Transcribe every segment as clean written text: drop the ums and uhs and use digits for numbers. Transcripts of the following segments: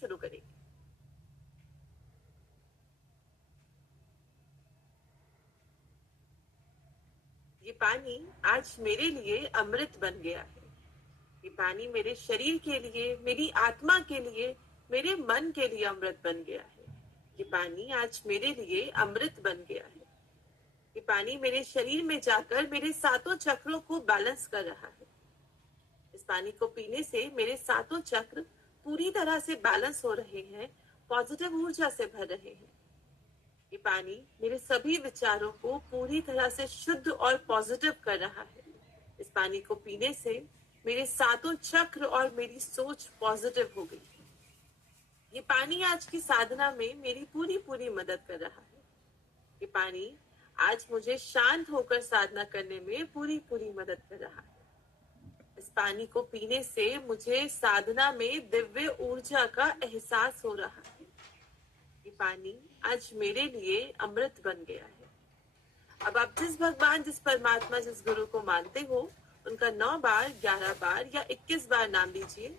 शुरू करेंगे। ये पानी आज मेरे लिए अमृत बन गया है। ये पानी मेरे शरीर के लिए, मेरी आत्मा के लिए, मेरे मन के लिए अमृत बन गया है। ये पानी आज मेरे लिए अमृत बन गया है। ये पानी मेरे शरीर में जाकर मेरे सातों चक्रों को बैलेंस कर रहा है। इस पानी को पीने से मेरे सातों चक्र पूरी तरह से बैलेंस हो रहे हैं, पॉजिटिव ऊर्जा से भर रहे हैं। ये पानी मेरे सभी विचारों को पूरी तरह से शुद्ध और पॉजिटिव कर रहा है। इस पानी को पीने से मेरे सातों चक्र और मेरी सोच पॉजिटिव हो गई। ये पानी आज की साधना में मेरी पूरी पूरी मदद कर रहा है। ये पानी आज मुझे शांत होकर साधना करने में पूरी पूरी मदद कर रहा है। इस पानी को पीने से मुझे साधना में दिव्य ऊर्जा का एहसास हो रहा है। ये पानी आज मेरे लिए अमृत बन गया है। अब आप जिस भगवान, जिस परमात्मा, जिस गुरु को मानते हो, उनका 9 बार, 11 बार या 21 बार नाम लीजिए।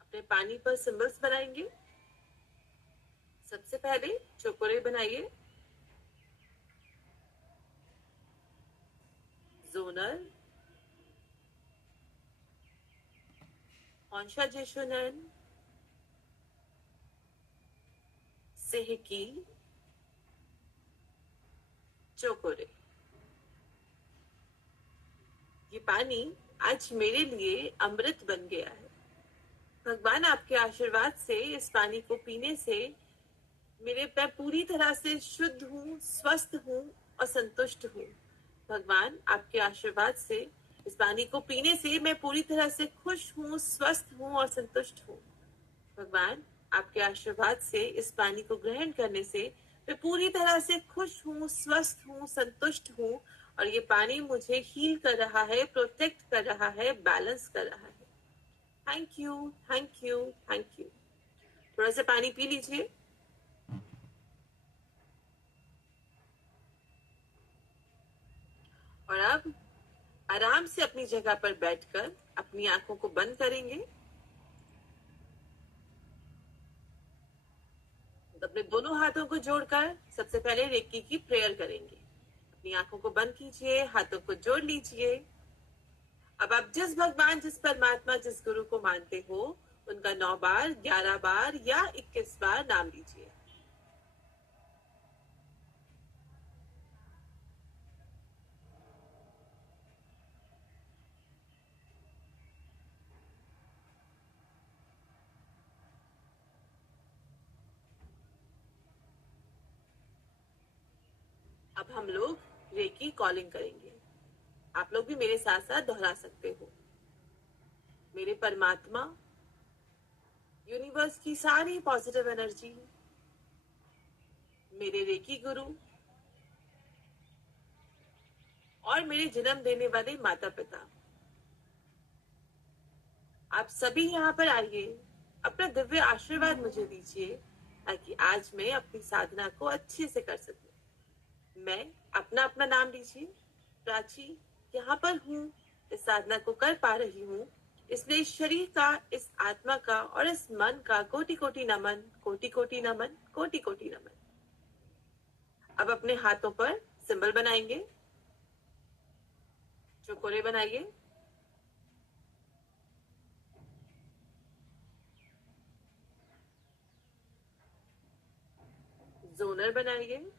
अपने पानी पर सिंबल्स बनाएंगे। सबसे पहले चौकोरे बनाइए। जोनल, हौंशा जेशुनन, सेहकी, चौकोरे। ये पानी आज मेरे लिए अमृत बन गया है। भगवान आपके आशीर्वाद से इस पानी को पीने से मैं पूरी तरह से शुद्ध हूँ, स्वस्थ हूँ और संतुष्ट हूँ। भगवान आपके आशीर्वाद से इस पानी को पीने से मैं पूरी तरह से खुश हूँ, स्वस्थ हूँ और संतुष्ट हूँ। भगवान आपके आशीर्वाद से इस पानी को ग्रहण करने से मैं पूरी तरह से खुश हूँ, स्वस्थ हूँ, संतुष्ट हूँ और ये पानी मुझे हील कर रहा है, प्रोटेक्ट कर रहा है, बैलेंस कर रहा है। Thank you, thank you, thank you. थोड़ा सा पानी पी लीजिए। और अब आराम से अपनी जगह पर बैठकर अपनी आंखों को बंद करेंगे। अपने दोनों हाथों को जोड़कर सबसे पहले रेकी की प्रेयर करेंगे। अपनी आंखों को बंद कीजिए, हाथों को जोड़ लीजिए। अब आप जिस भगवान, जिस परमात्मा, जिस गुरु को मानते हो, उनका 9 बार, 11 बार या 21 बार नाम लीजिए। अब हम लोग रेकी कॉलिंग करेंगे। आप लोग भी मेरे साथ साथ दोहरा सकते हो। मेरे परमात्मा, यूनिवर्स की सारी पॉजिटिव एनर्जी, मेरे रेकी गुरु और मेरे जन्म देने वाले माता पिता, आप सभी यहाँ पर आइए, अपना दिव्य आशीर्वाद मुझे दीजिए ताकि आज मैं अपनी साधना को अच्छे से कर सकूं। मैं अपना अपना नाम लीजिए। प्राची यहाँ पर हूँ, इस साधना को कर पा रही हूँ, इसलिए इस शरीर का, इस आत्मा का और इस मन का कोटि कोटि नमन, कोटि कोटि नमन, कोटि कोटि नमन। अब अपने हाथों पर सिंबल बनाएंगे। चौकोरे बनाइए। जोनर बनाइए।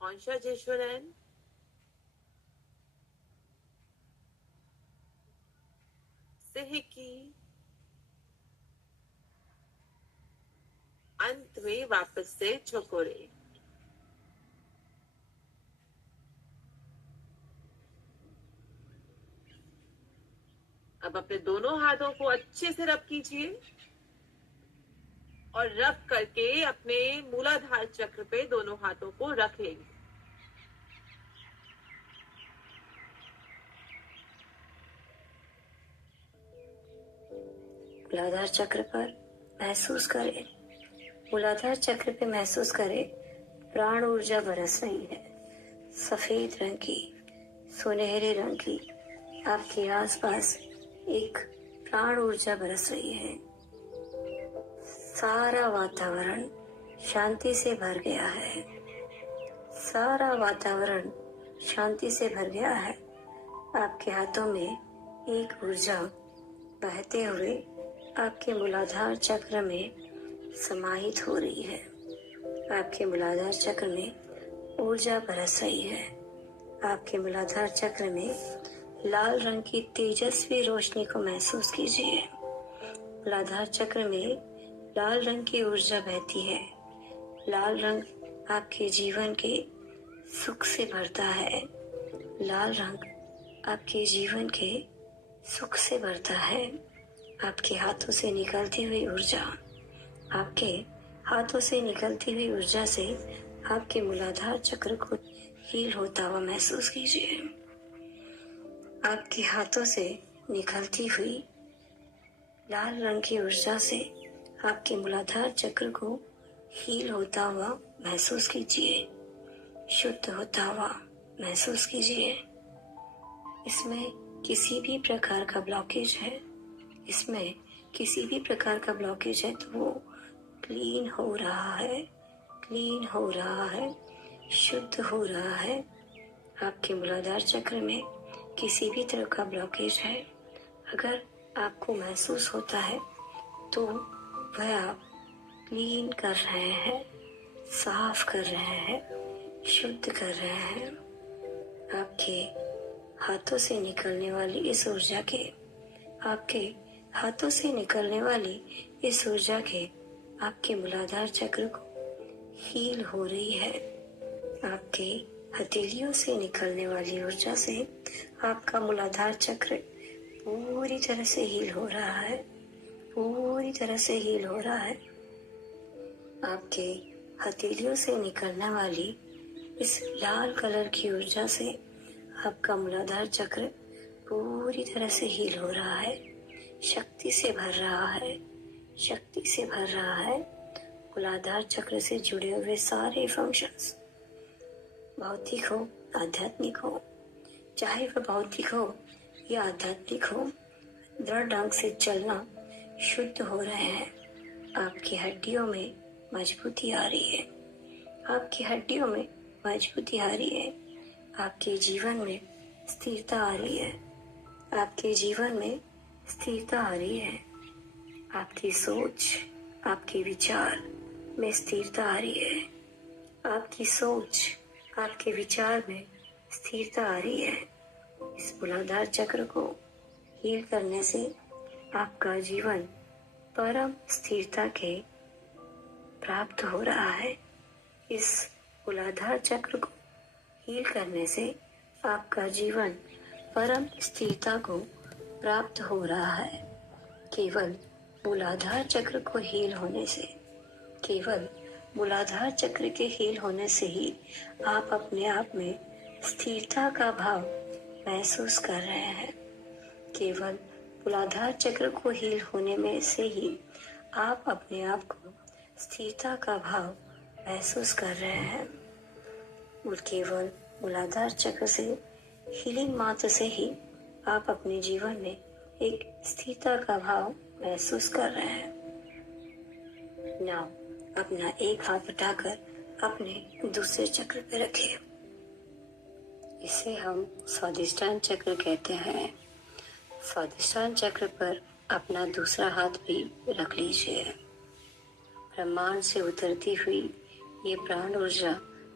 हौंशा जेश्वरन, सेहकी, अंत में वापस से चौकोरे। अब अपने दोनों हाथों को अच्छे से रब कीजिए। और रब करके अपने मूलाधार चक्र पे दोनों हाथों को रख लेंगे। मूलाधार चक्र पर महसूस करें, मूलाधार चक्र पे महसूस करें प्राण ऊर्जा बरस रही है, सफेद रंग की, सुनहरे रंग की। आपके आसपास एक प्राण ऊर्जा बरस रही है। सारा वातावरण शांति से भर गया है, सारा वातावरण शांति से भर गया है। आपके हाथों में एक ऊर्जा बहते हुए आपके मूलाधार चक्र में समाहित हो रही है। आपके मूलाधार चक्र में ऊर्जा बरस रही है। आपके मूलाधार चक्र में लाल रंग की तेजस्वी रोशनी को महसूस कीजिए। मूलाधार चक्र में लाल रंग की ऊर्जा बहती है। लाल रंग आपके जीवन के सुख से भरता है। लाल रंग आपके जीवन के सुख से भरता है। आपके हाथों से निकलती हुई ऊर्जा, आपके हाथों से निकलती हुई ऊर्जा से आपके मूलाधार चक्र को हील होता हुआ महसूस कीजिए। आपके हाथों से निकलती हुई लाल रंग की ऊर्जा से आपके मूलाधार चक्र को हील होता हुआ महसूस कीजिए, शुद्ध होता हुआ महसूस कीजिए। इसमें किसी भी प्रकार का ब्लॉकेज है, इसमें किसी भी प्रकार का ब्लॉकेज है तो वो क्लीन हो रहा है, क्लीन हो रहा है, शुद्ध हो रहा है। आपके मूलाधार चक्र में किसी भी तरह का ब्लॉकेज है, अगर आपको महसूस होता है तो वह आप क्लीन कर रहे हैं, साफ कर रहे हैं, शुद्ध कर रहे हैं। आपके हाथों से निकलने वाली इस ऊर्जा के, आपके हाथों से निकलने वाली इस ऊर्जा के आपके मूलाधार चक्र को हील हो रही है। आपके हथेलियों से निकलने वाली ऊर्जा से आपका मूलाधार चक्र पूरी तरह से हील हो रहा है, पूरी तरह से हील हो रहा है। आपके हथेलियों से निकलने वाली इस लाल कलर की ऊर्जा से आपका मूलाधार चक्र पूरी तरह से हील हो रहा है, शक्ति से भर रहा है, शक्ति से भर रहा है। मूलाधार चक्र से जुड़े हुए सारे फंक्शंस, भौतिक हो, आध्यात्मिक हो, चाहे वह भौतिक हो या आध्यात्मिक हो, दृढ़ ढंग से चलना शुद्ध हो रहे हैं। आपकी हड्डियों में मजबूती आ रही है, आपकी हड्डियों में मजबूती आ रही है। आपके जीवन में स्थिरता आ रही है, आपके जीवन में स्थिरता आ रही है। आपकी सोच, आपके विचार में स्थिरता आ रही है। आपकी सोच, आपके विचार में स्थिरता आ रही है। इस मूलाधार चक्र को हील करने से आपका जीवन परम स्थिरता के प्राप्त हो रहा है। इस मूलाधार चक्र को हील करने से आपका जीवन परम स्थिरता को प्राप्त हो रहा है। केवल मूलाधार चक्र को हील होने से, केवल मूलाधार चक्र के हील होने से ही आप अपने आप में स्थिरता का भाव महसूस कर रहे हैं। केवल मूलाधार चक्र को हील होने में से ही आप अपने आप को स्थिरता का भाव महसूस कर रहे हैं। और केवल मूलाधार चक्र से हीलिंग मात्र से ही आप अपने जीवन में एक स्थिरता का भाव महसूस कर रहे हैं। नाउ अपना एक हाथ उठाकर अपने दूसरे चक्र पे रखें। इसे हम स्वादिष्टान चक्र कहते हैं। स्वादिष्टान चक्र पर अपना दूसरा हाथ भी रख लीजिए। ब्रह्मांड से उतरती हुई ये प्राण ऊर्जा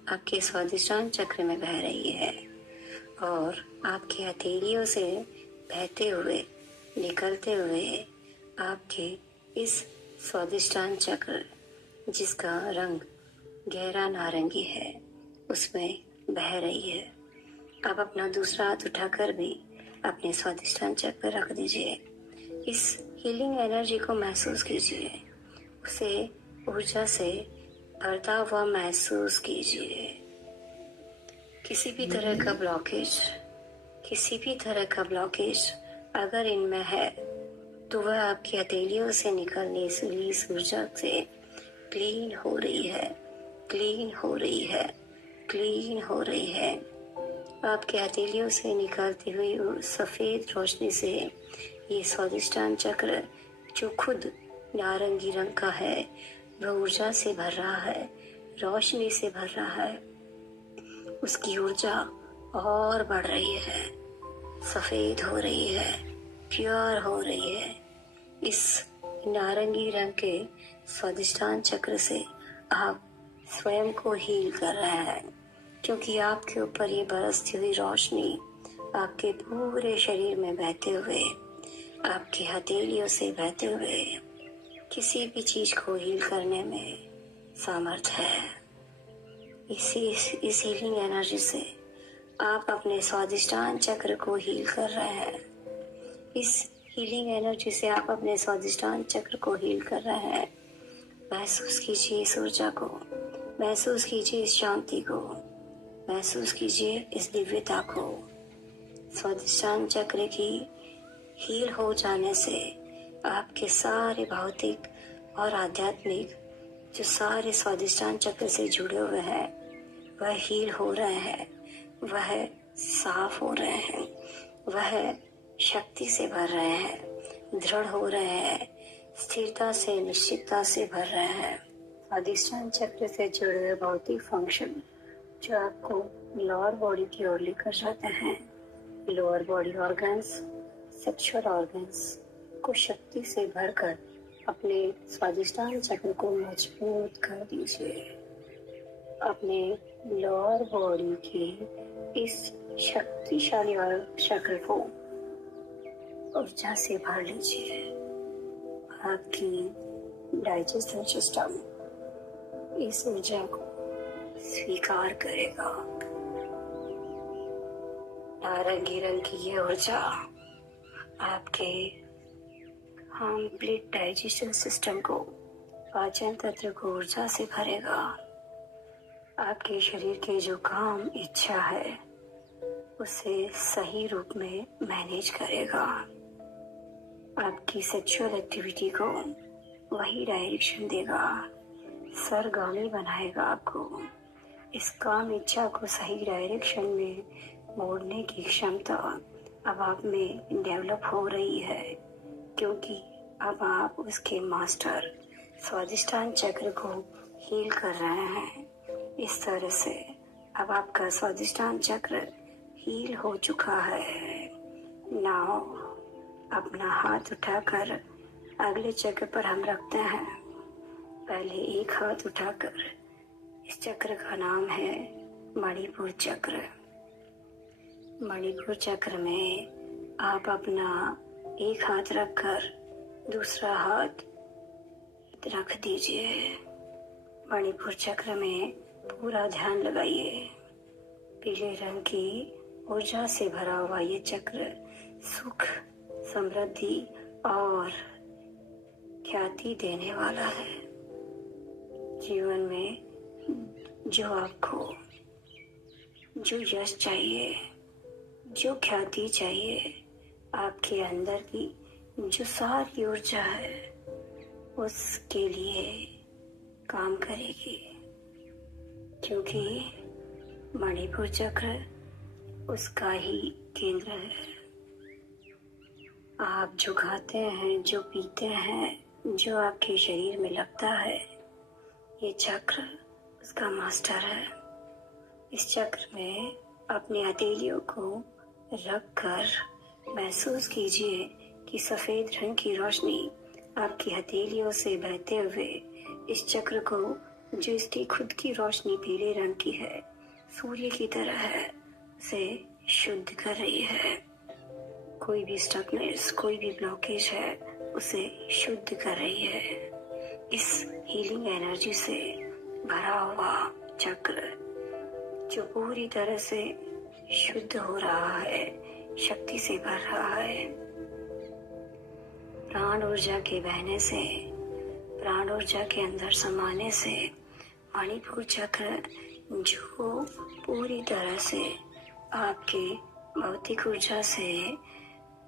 आपके स्वादिष्टान चक्र में बह रही है और आपके हथेलियों से बहते हुए, निकलते हुए आपके इस स्वादिष्टान चक्र, जिसका रंग गहरा नारंगी है, उसमें बह रही है। आप अपना दूसरा हाथ उठाकर भी अपने स्वादिष्टान चक्र पर रख दीजिए। इस हीलिंग एनर्जी को महसूस कीजिए, उसे ऊर्जा से भरता हुआ महसूस कीजिए। किसी भी तरह का ब्लॉकेज अगर इनमें है तो वह आपकी हथेलियों से निकलने वाली इस ऊर्जा से क्लीन हो रही है, क्लीन हो रही है, क्लीन हो रही है। आपके हथेलियों से निकलती हुई सफेद रोशनी से ये स्वादिष्टान चक्र जो खुद नारंगी रंग का है वह ऊर्जा से भर रहा है, रोशनी से भर रहा है। उसकी ऊर्जा और बढ़ रही है, सफेद हो रही है, प्योर हो रही है। इस नारंगी रंग के स्वादिष्टान चक्र से आप स्वयं को हील कर रहे हैं, क्योंकि आपके ऊपर ये बरसती हुई रोशनी आपके पूरे शरीर में बहते हुए, आपकी हथेलियों से बहते हुए किसी भी चीज को हील करने में सामर्थ है। इस हीलिंग एनर्जी से आप अपने स्वादिष्टान चक्र को हील कर रहे हैं। इस हीलिंग एनर्जी से आप अपने स्वादिष्टान चक्र को हील कर रहे हैं। महसूस कीजिए इस ऊर्जा को, महसूस कीजिए इस शांति को, महसूस कीजिए इस दिव्यता को। स्वादिष्टान चक्र की हील हो जाने से आपके सारे भौतिक और आध्यात्मिक जो सारे स्वादिष्टान चक्र से जुड़े हुए हैं वह हील हो रहे हैं, वह साफ हो रहे हैं, वह शक्ति से भर रहे हैं, दृढ़ हो रहे हैं, स्थिरता से, निश्चितता से भर रहे हैं। स्वादिष्टान चक्र से जुड़े हुए भौतिक फंक्शन जो आपको लोअर बॉडी की ओर लेकर जाते हैं, lower body organs, sexual organs को शक्ति से भरकर अपने स्वादिष्टान चक्र को मजबूत कर दीजिए। अपने लोअर बॉडी के इस शक्तिशाली चक्र को ऊर्जा से भर लीजिए। आपकी डाइजेस्टिव सिस्टम इस ऊर्जा को स्वीकार करेगा। नारंगी रंग की ये ऊर्जा आपके कंप्लीट डाइजेस्टिव सिस्टम को, पाचन तंत्र को ऊर्जा से भरेगा। आपके शरीर के जो काम, इच्छा है उसे सही रूप में मैनेज करेगा। आपकी सेक्सुअल एक्टिविटी को वही डायरेक्शन देगा, सरगामी बनाएगा आपको। इस काम इच्छा को सही डायरेक्शन में मोड़ने की क्षमता अब आप में डेवलप हो रही है, क्योंकि अब आप उसके मास्टर स्वादिष्टान चक्र को हील कर रहे हैं। इस तरह से अब आपका स्वादिष्टान चक्र हील हो चुका है। नाउ अपना हाथ उठाकर अगले चक्र पर हम रखते हैं। पहले एक हाथ उठाकर, इस चक्र का नाम है मणिपुर चक्र। मणिपुर चक्र में आप अपना एक हाथ रखकर दूसरा हाथ रख दीजिए। मणिपुर चक्र में पूरा ध्यान लगाइए। पीले रंग की ऊर्जा से भरा हुआ ये चक्र सुख, समृद्धि और ख्याति देने वाला है। जीवन में जो आपको जो यश चाहिए, जो ख्याति चाहिए, आपके अंदर की जो सारी ऊर्जा है उसके लिए काम करेगी, क्योंकि मणिपुर चक्र उसका ही केंद्र है। आप जो खाते हैं, जो पीते हैं, जो आपके शरीर में लगता है, ये चक्र उसका मास्टर है। इस चक्र में अपनी हथेलियों को रखकर महसूस कीजिए कि सफेद रंग की रोशनी आपकी हथेलियों से बहते हुए इस चक्र को, जो इसकी खुद की रोशनी पीले रंग की है, सूर्य की तरह है, उसे शुद्ध कर रही है। कोई भी स्टकनेस, कोई भी ब्लॉकेज है, उसे शुद्ध कर रही है। इस हीलिंग एनर्जी से भरा हुआ चक्र जो पूरी तरह से शुद्ध हो रहा है, शक्ति से भर रहा है। प्राण ऊर्जा के बहने से प्राण ऊर्जा के अंदर समाने से मणिपुर चक्र, जो पूरी तरह से आपके भौतिक ऊर्जा से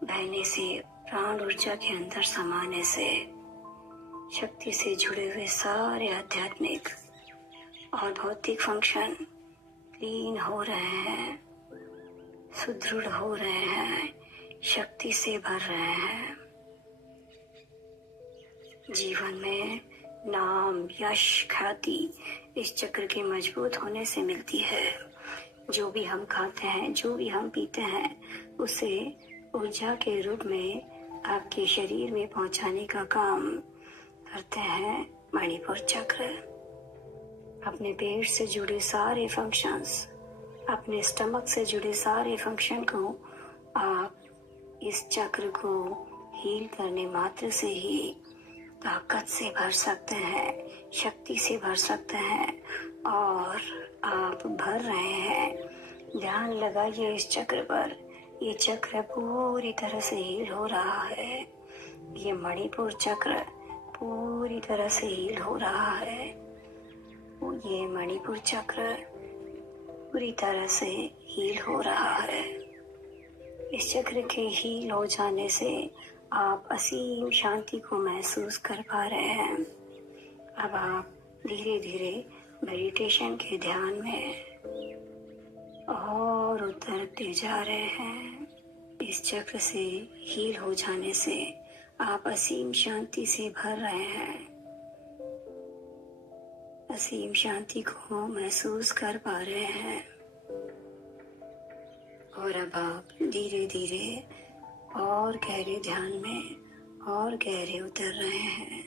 बहने से, प्राण ऊर्जा के अंदर समाने से शक्ति से जुड़े हुए सारे आध्यात्मिक और भौतिक फंक्शन क्लीन हो रहे हैं, सुदृढ़ हो रहे हैं, शक्ति से भर रहे हैं। जीवन में नाम, यश, ख्याति इस चक्र के मजबूत होने से मिलती है। जो भी हम खाते हैं, जो भी हम पीते हैं, उसे ऊर्जा के रूप में आपके शरीर में पहुंचाने का काम करते हैं मणिपुर चक्र। अपने पेट से जुड़े सारे फंक्शंस, अपने स्टमक से जुड़े सारे फंक्शन को आप इस चक्र को हील करने मात्र से ही ताकत से भर सकते हैं, शक्ति से भर सकते हैं, और आप भर रहे हैं। ध्यान लगाइए इस चक्र पर। ये चक्र पूरी तरह से हील हो रहा है। ये मणिपुर चक्र पूरी तरह से हील हो रहा है। ये मणिपुर चक्र पूरी तरह से हील हो रहा है। इस चक्र के हील हो जाने से आप असीम शांति को महसूस कर पा रहे हैं। अब आप धीरे धीरे मेडिटेशन के ध्यान में और उतरते जा रहे हैं। इस चक्र से हील हो जाने से आप असीम शांति से भर रहे हैं। असीम शांति को महसूस कर पा रहे हैं। और अब आप धीरे धीरे और गहरे ध्यान में और गहरे उतर रहे हैं।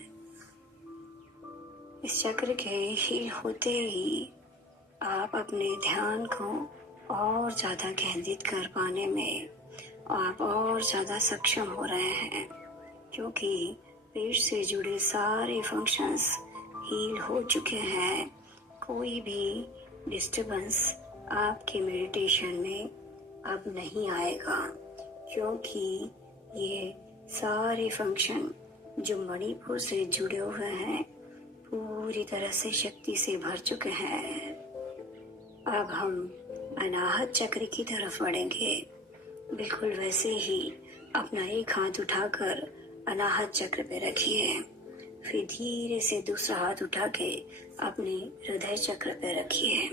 इस चक्र के हील होते ही आप अपने ध्यान को और ज़्यादा केंद्रित कर पाने में आप और ज़्यादा सक्षम हो रहे हैं, क्योंकि पेट से जुड़े सारे फंक्शंस हील हो चुके हैं। कोई भी डिस्टर्बेंस आपके मेडिटेशन में अब नहीं आएगा, क्योंकि ये सारे फंक्शन जो मणिपुर से जुड़े हुए हैं पूरी तरह से शक्ति से भर चुके हैं। अब हम अनाहत चक्र की तरफ बढ़ेंगे। बिल्कुल वैसे ही अपना एक हाथ उठाकर अनाहत चक्र पे रखिए, फिर धीरे से दूसरा हाथ उठा के अपने हृदय चक्र पे रखिए।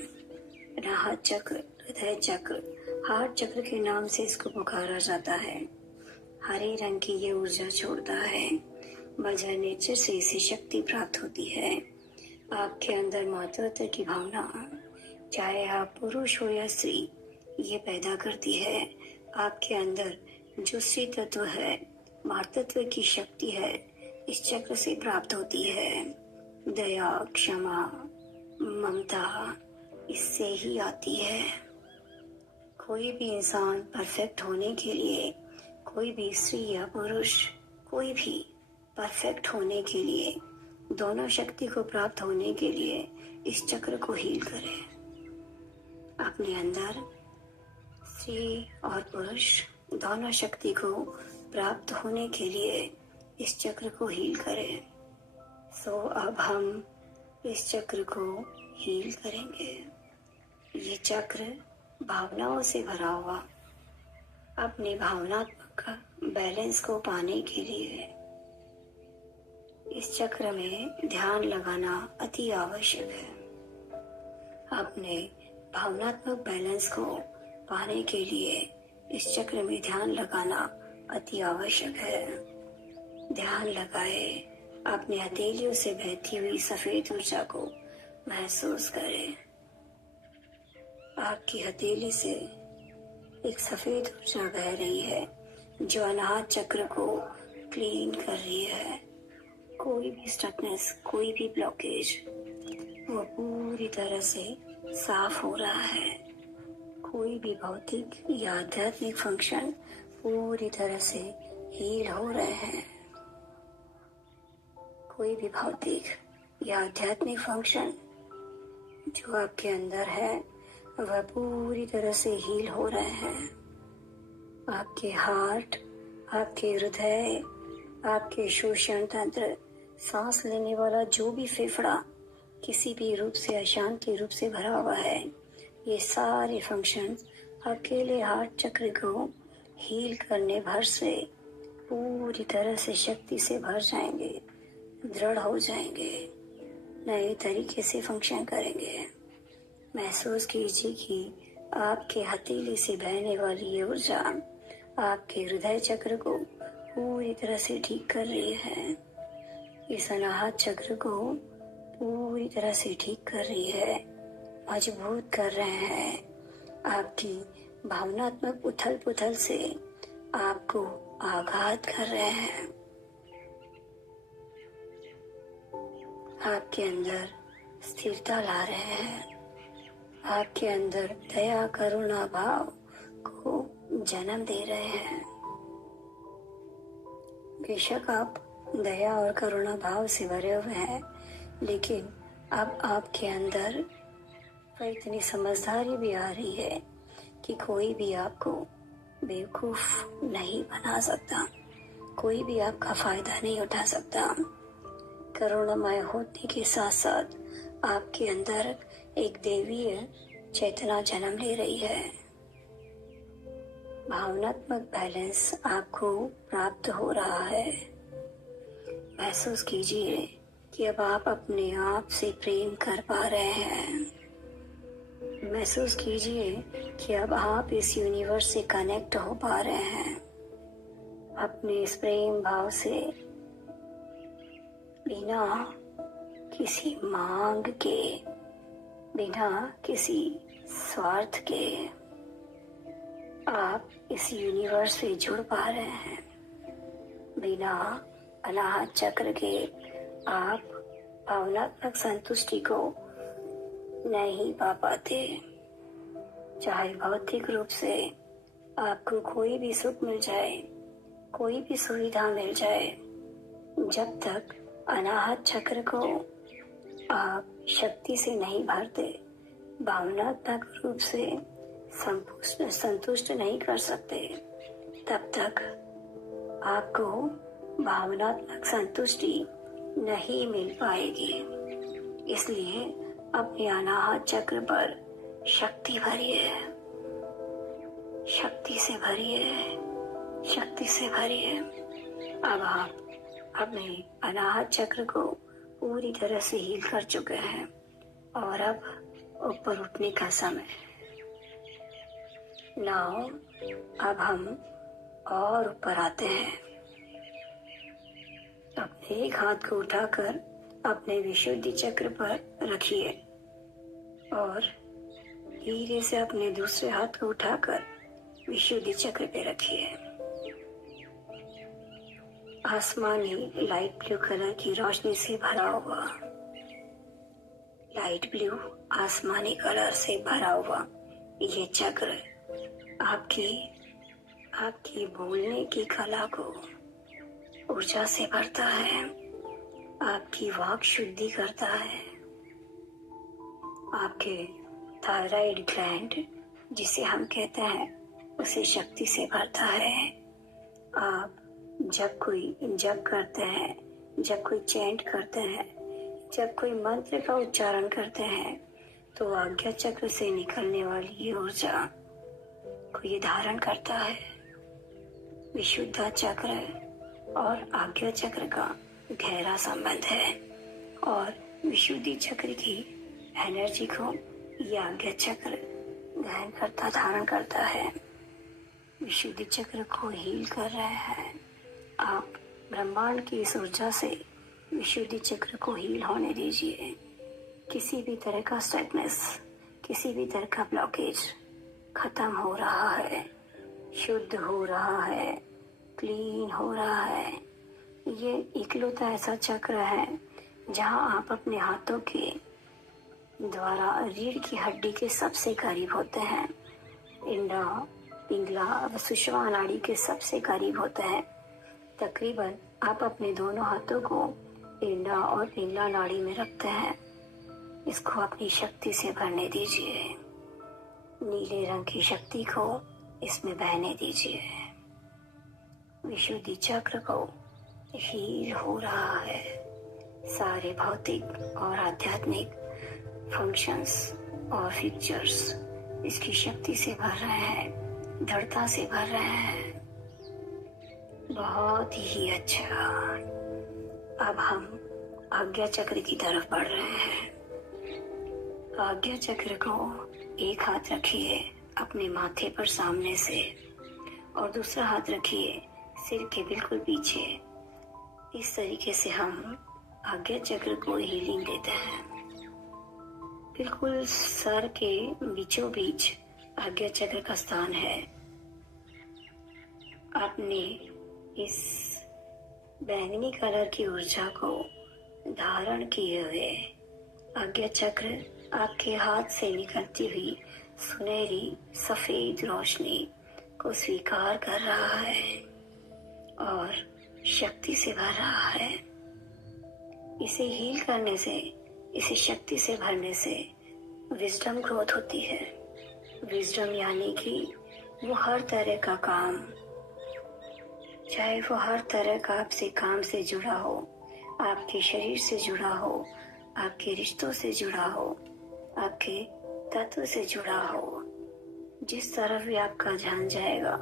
अनाहत चक्र, हृदय चक्र, हार्ट चक्र के नाम से इसको पुकारा जाता है। हरे रंग की ये ऊर्जा छोड़ता है। मदर नेचर से इसे शक्ति प्राप्त होती है। आपके अंदर मातृत्व की भावना, चाहे आप पुरुष हो या स्त्री, ये पैदा करती है। आपके अंदर जो स्त्री तत्व है, मातृत्व की शक्ति है, इस चक्र से प्राप्त होती है। दया, क्षमा, ममता इससे ही आती है। कोई भी इंसान परफेक्ट होने के लिए, कोई भी स्त्री या पुरुष, कोई भी परफेक्ट होने के लिए, दोनों शक्ति को प्राप्त होने के लिए इस चक्र को हील करे। अपने अंदर स्त्री और पुरुष दोनों शक्ति को प्राप्त होने के लिए इस चक्र को हील करें। सो अब हम इस चक्र को हील करेंगे। ये चक्र भावनाओं से भरा हुआ, अपने भावनात्मक बैलेंस को पाने के लिए इस चक्र में ध्यान लगाना अति आवश्यक है। अपने भावनात्मक बैलेंस को पाने के लिए इस चक्र में ध्यान लगाना अति आवश्यक है। ध्यान लगाए, अपने हथेलियों से बहती हुई सफेद ऊर्जा को महसूस करें। आपकी हथेली से एक सफेद ऊर्जा बह रही है जो अनाहत चक्र को क्लीन कर रही है। कोई भी स्टकनेस, कोई भी ब्लॉकेज, वो पूरी तरह से साफ हो रहा है। कोई भी भौतिक या आध्यात्मिक फंक्शन पूरी तरह से हील हो रहे हैं। कोई भी भौतिक या आध्यात्मिक फंक्शन जो आपके अंदर है वह पूरी तरह से हील हो रहे हैं। आपके हार्ट, आपके हृदय, आपके शोषण तंत्र सांस लेने वाला जो भी फेफड़ा किसी भी रूप से अशांति रूप से भरा हुआ है, ये सारे फंक्शंस अकेले हार्ट चक्र को हील करने भर से पूरी तरह से शक्ति से भर जाएंगे, दृढ़ हो जाएंगे, नए तरीके से फंक्शन करेंगे। महसूस कीजिए कि आपके हथेली से बहने वाली ये ऊर्जा आपके हृदय चक्र को पूरी तरह से ठीक कर रही है। इस अनाहत चक्र को पूरी तरह से ठीक कर रही है, मजबूत कर रहे हैं। आपकी भावनात्मक उथल पुथल से आपको आघात कर रहे हैं। आपके अंदर स्थिरता ला रहे हैं। आपके अंदर दया करुणा भाव को जन्म दे रहे हैं। बेशक आप दया और करुणा भाव से भरे हुए हैं, लेकिन अब आपके अंदर पर इतनी समझदारी भी आ रही है कि कोई भी आपको बेवकूफ नहीं बना सकता, कोई भी आपका फायदा नहीं उठा सकता। करुणामय होने के साथ साथ आपके अंदर एक दैवीय चेतना जन्म ले रही है। भावनात्मक बैलेंस आपको प्राप्त हो रहा है। महसूस कीजिए कि अब आप अपने आप से प्रेम कर पा रहे हैं। महसूस कीजिए कि अब आप इस यूनिवर्स से कनेक्ट हो पा रहे हैं। अपने इस प्रेम भाव से बिना किसी मांग के, बिना किसी स्वार्थ के आप इस यूनिवर्स से जुड़ पा रहे हैं। बिना अनाहत चक्र के आप भावनात्मक संतुष्टि को नहीं पा पाते। चाहे भौतिक रूप से आपको कोई भी सुख मिल जाए, कोई भी सुविधा मिल जाए, जब तक अनाहत चक्र को आप शक्ति से नहीं भरते, भावनात्मक रूप से संतुष्ट नहीं कर सकते, तब तक आपको भावनात्मक संतुष्टि नहीं मिल पाएगी। इसलिए अपने अनाहत चक्र पर शक्ति भरिए, शक्ति से भरिए, शक्ति से भरिए। अब आप अपने अनाहत चक्र को पूरी तरह से हील कर चुके हैं और अब ऊपर उठने का समय। नाउ अब हम और ऊपर आते हैं। अपने एक हाथ को उठाकर अपने विशुद्धि चक्र पर रखिए और धीरे से अपने दूसरे हाथ को उठाकर विशुद्धि चक्र पे रखिए। आसमानी लाइट ब्लू कलर की रोशनी से भरा हुआ, लाइट ब्लू आसमानी कलर से भरा हुआ ये चक्र आपकी बोलने की कला को ऊर्जा से भरता है, आपकी वाक शुद्धि करता है, आपके थायराइड ग्लैंड जिसे हम कहते हैं उसे शक्ति से भरता है। आप जब कोई जप करते हैं, जब कोई चैंट करते हैं, जब कोई मंत्र का उच्चारण करते हैं, तो आज्ञा चक्र से निकलने वाली ये ऊर्जा को ये धारण करता है। विशुद्ध चक्र और आज्ञा चक्र का गहरा संबंध है और विशुद्धि चक्र की एनर्जी को ये आज्ञा चक्र ग्रहण करता, धारण करता है। विशुद्धि चक्र को हील कर रहे हैं। आप ब्रह्मांड की इस ऊर्जा से विशुद्धि चक्र को हील होने दीजिए। किसी भी तरह का स्टकनेस, किसी भी तरह का ब्लॉकेज खत्म हो रहा है, शुद्ध हो रहा है, क्लीन हो रहा है। ये इकलौता ऐसा चक्र है जहां आप अपने हाथों के द्वारा रीढ़ की हड्डी के सबसे करीब होते हैं। इंद्रा, पिंगला व सुषुम्ना नाड़ी के सबसे करीब होते हैं। तकरीबन आप अपने दोनों हाथों को इंद्रा और पिंगला नाड़ी में रखते हैं। इसको अपनी शक्ति से भरने दीजिए। नीले रंग की शक्ति को इसमें बहने दीजिए। विशुद्धि चक्र को हील हो रहा है, सारे भौतिक और आध्यात्मिक फंक्शंस और फीचर्स इसकी शक्ति से भर रहे हैं, दृढ़ता से भर रहे हैं। बहुत ही अच्छा। अब हम आज्ञा चक्र की तरफ बढ़ रहे हैं। आज्ञा चक्र को एक हाथ रखिए अपने माथे पर सामने से और दूसरा हाथ रखिए सिर के बिल्कुल पीछे। इस तरीके से हम आज्ञा चक्र को हीलिंग देते हैं। बिल्कुल सर के बीचों बीच आज्ञा चक्र का स्थान है। आपने इस बैंगनी कलर की ऊर्जा को धारण किए हुए आज्ञा चक्र आपके हाथ से निकलती हुई सुनहरी सफेद रोशनी को स्वीकार कर रहा है और शक्ति से भर रहा है। इसे हील करने से, इसे शक्ति से भरने से विजडम ग्रोथ होती है। विजडम यानी कि वो हर तरह का काम, चाहे वो हर तरह का आपसे काम से जुड़ा हो, आपके शरीर से जुड़ा हो, आपके रिश्तों से जुड़ा हो, आपके तत्व से जुड़ा हो, जिस तरफ भी आपका ध्यान जाएगा